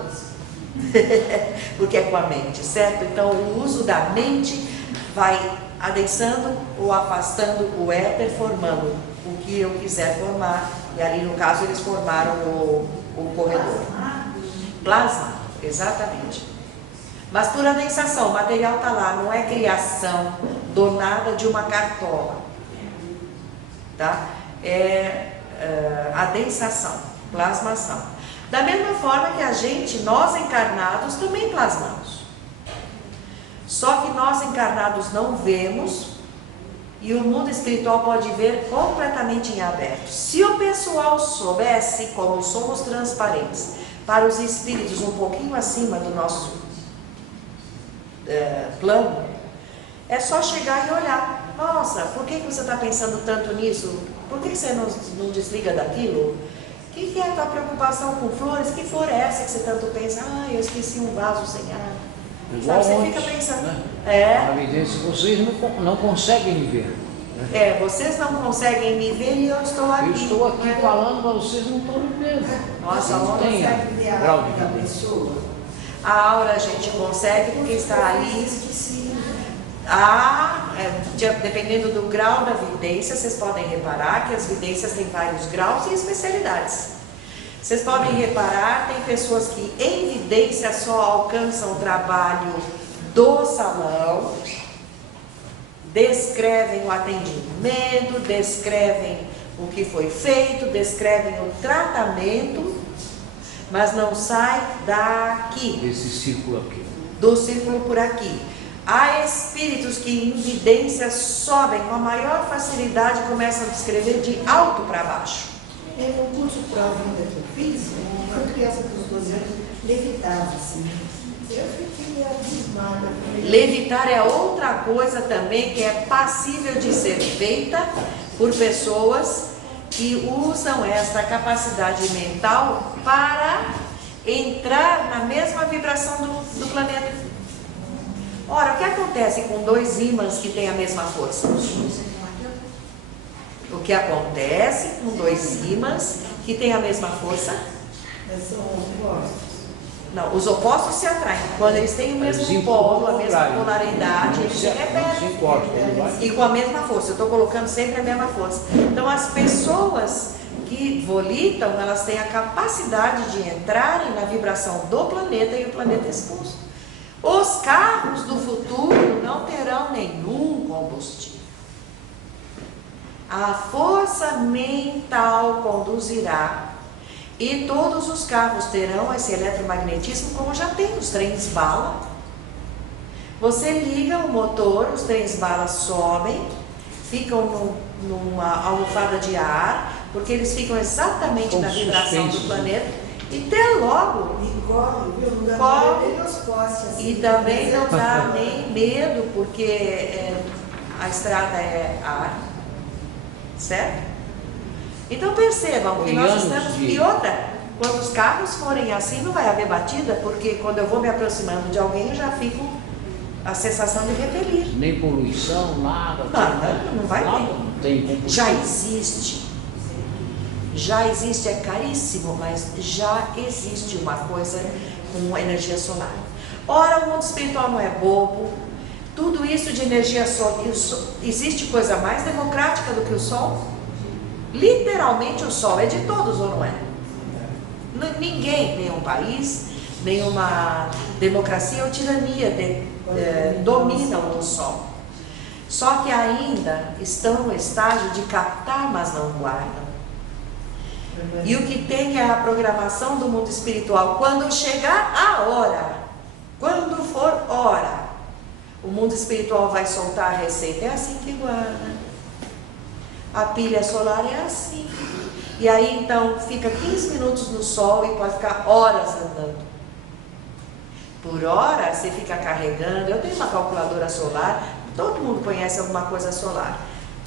Porque é com a mente, certo? Então o uso da mente vai adensando ou afastando o éter, formando o que eu quiser formar. E ali no caso eles formaram o corredor. Plasma, exatamente. Mas por adensação, o material está lá, não é criação donada de uma cartola, tá? É adensação, plasmação. Da mesma forma que nós encarnados também plasmamos. Só que nós encarnados não vemos, e o mundo espiritual pode ver completamente em aberto. Se o pessoal soubesse como somos transparentes para os espíritos um pouquinho acima do nosso plano, é só chegar e olhar. Nossa, por que você está pensando tanto nisso? Por que você não desliga daquilo? O que é a tua preocupação com flores? Que flor é essa que você tanto pensa? Ah, eu esqueci um vaso sem água. Sabe, você fica pensando. Né? A evidência, vocês não conseguem me ver. Né? Vocês não conseguem me ver e eu estou aqui. Eu estou aqui falando, mas vocês não estão me vendo. Nossa, não tem grau de evidência. A aura a gente consegue porque está ali. Dependendo do grau da vidência, vocês podem reparar que as vidências têm vários graus e especialidades. Vocês podem reparar, tem pessoas que em vidência só alcançam o trabalho do salão, descrevem o atendimento, descrevem o que foi feito, descrevem o tratamento, mas não sai daqui. Desse círculo aqui. Do círculo por aqui. Há espíritos que em vidência sobem com a maior facilidade e começam a descrever de alto para baixo. No curso pró-vida que eu fiz, uma criança dos 12 anos levitava assim. Eu fiquei abismada. Levitar é outra coisa também que é passível de ser feita por pessoas que usam esta capacidade mental para entrar na mesma vibração do planeta. Ora, o que acontece com dois ímãs que têm a mesma força? O que acontece com dois ímãs que têm a mesma força? São opostos. Não, os opostos se atraem. Quando eles têm o mesmo polo, a mesma polaridade, eles se repetem. E com a mesma força. Eu estou colocando sempre a mesma força. Então, as pessoas que volitam, elas têm a capacidade de entrarem na vibração do planeta e o planeta expulso. Os carros do futuro não terão nenhum combustível. A força mental conduzirá. E todos os carros terão esse eletromagnetismo, como já tem os trens bala. Você liga o motor, os trens bala somem, ficam numa almofada de ar, porque eles ficam exatamente na vibração do planeta. E até logo. E corre, viu? Não dá Corre. nem os postes assim. E também não dá nem medo, porque a estrada é ar, certo? Então percebam que nós estamos. E outra, quando os carros forem assim, não vai haver batida, porque quando eu vou me aproximando de alguém, eu já fico a sensação de repelir. Nem poluição, nada. Nada, não vai nada, ter. não tem combustível. Já existe. Já existe, é caríssimo, mas já existe uma coisa com energia solar. Ora, o mundo espiritual não é bobo. Tudo isso de energia solar. Existe coisa mais democrática do que o Sol? Literalmente o Sol é de todos ou não é? Ninguém, nenhum país, nenhuma democracia ou tirania dominam o Sol. Só que ainda estão no estágio de captar, mas não guardam. E o que tem é a programação do mundo espiritual. Quando chegar a hora, quando for hora, o mundo espiritual vai soltar a receita. É assim que guarda. A pilha solar é assim. E aí então fica 15 minutos no sol e pode ficar horas andando. Por hora você fica carregando. Eu tenho uma calculadora solar. Todo mundo conhece alguma coisa solar.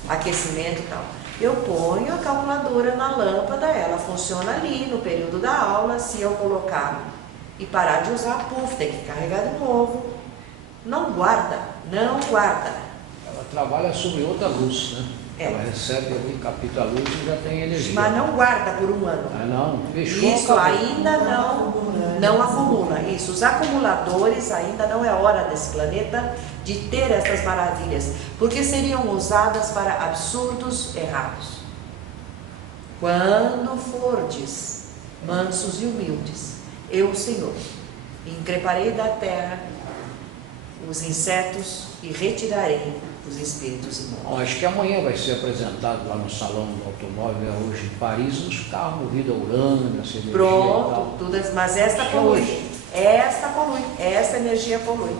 Aquecimento e tal. Eu ponho a calculadora na lâmpada. Ela funciona ali no período da aula. Se eu colocar e parar de usar, puf, tem que carregar de novo. Não guarda. Não guarda. Ela trabalha sobre outra luz, né? Ela recebe ali, capta a luz e já tem energia. Mas não guarda por um ano. Ah, não, fechou. Isso ainda não acumula. Isso, os acumuladores ainda não é hora desse planeta de ter essas maravilhas, porque seriam usadas para absurdos errados. Quando fordes mansos e humildes, eu, Senhor, increparei da terra os insetos e retirarei os espíritos imundos. Acho que amanhã vai ser apresentado lá no Salão do Automóvel, hoje em Paris, os carros movidos a urânio, essa energia. Pronto, mas esta polui. Esta energia polui.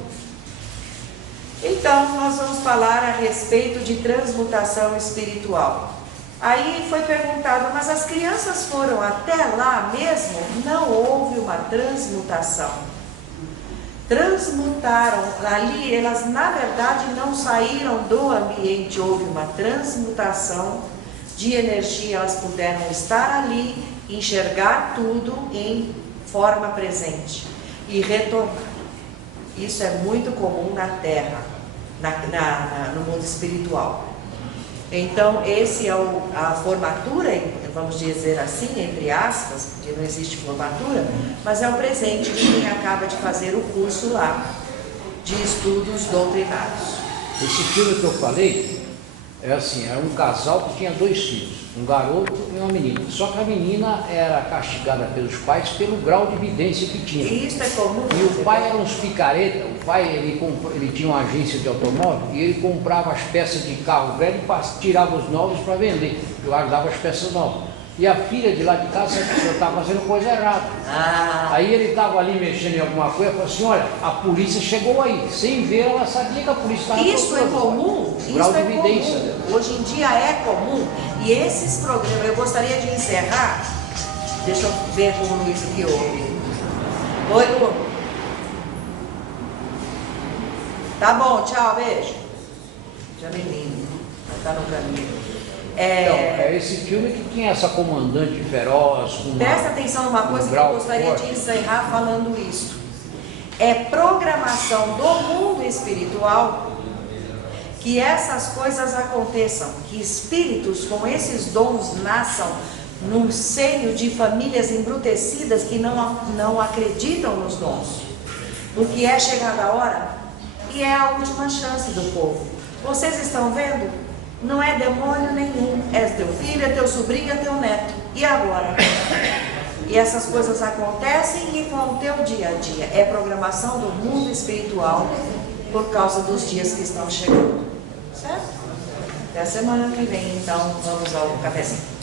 Então, nós vamos falar a respeito de transmutação espiritual. Aí foi perguntado, mas as crianças foram até lá mesmo? Não houve uma transmutação. Transmutaram ali, elas na verdade não saíram do ambiente, houve uma transmutação de energia, elas puderam estar ali, enxergar tudo em forma presente e retornar. Isso é muito comum na Terra, no mundo espiritual. Então, esse é a formatura, vamos dizer assim, entre aspas, porque não existe formatura, mas é o presente de quem acaba de fazer o curso lá, de estudos doutrinários. Esse filme que eu falei, é assim, era um casal que tinha 2 filhos, um garoto e uma menina. Só que a menina era castigada pelos pais pelo grau de evidência que tinha. E isso é comum. E o pai era uns picareta, o pai ele tinha uma agência de automóvel e ele comprava as peças de carro velho e tirava os novos para vender, guardava as peças novas. E a filha de lá de casa estava fazendo coisa errada. Aí ele estava ali mexendo em alguma coisa e falou assim, olha, a polícia chegou aí. Sem ver, ela sabia que a polícia estava Isso é comum? Grau de evidência. Hoje em dia é comum. E esses programas, eu gostaria de encerrar. Deixa eu ver com o Luiz o que houve. Oi, Lu. Tá bom, tchau, beijo. Já vem lindo, tá no caminho. Então, é esse filme que tinha essa comandante feroz. Presta atenção numa coisa que eu gostaria de encerrar falando isso. É programação do mundo espiritual que essas coisas aconteçam, que espíritos com esses dons nasçam no seio de famílias embrutecidas que não acreditam nos dons. Porque é chegada a hora e é a última chance do povo. Vocês estão vendo? Não é demônio nenhum. É teu filho, é teu sobrinho, é teu neto. E agora? E essas coisas acontecem e com o teu dia a dia. É programação do mundo espiritual por causa dos dias que estão chegando. Certo? Até a semana que vem, então, vamos ao cafezinho.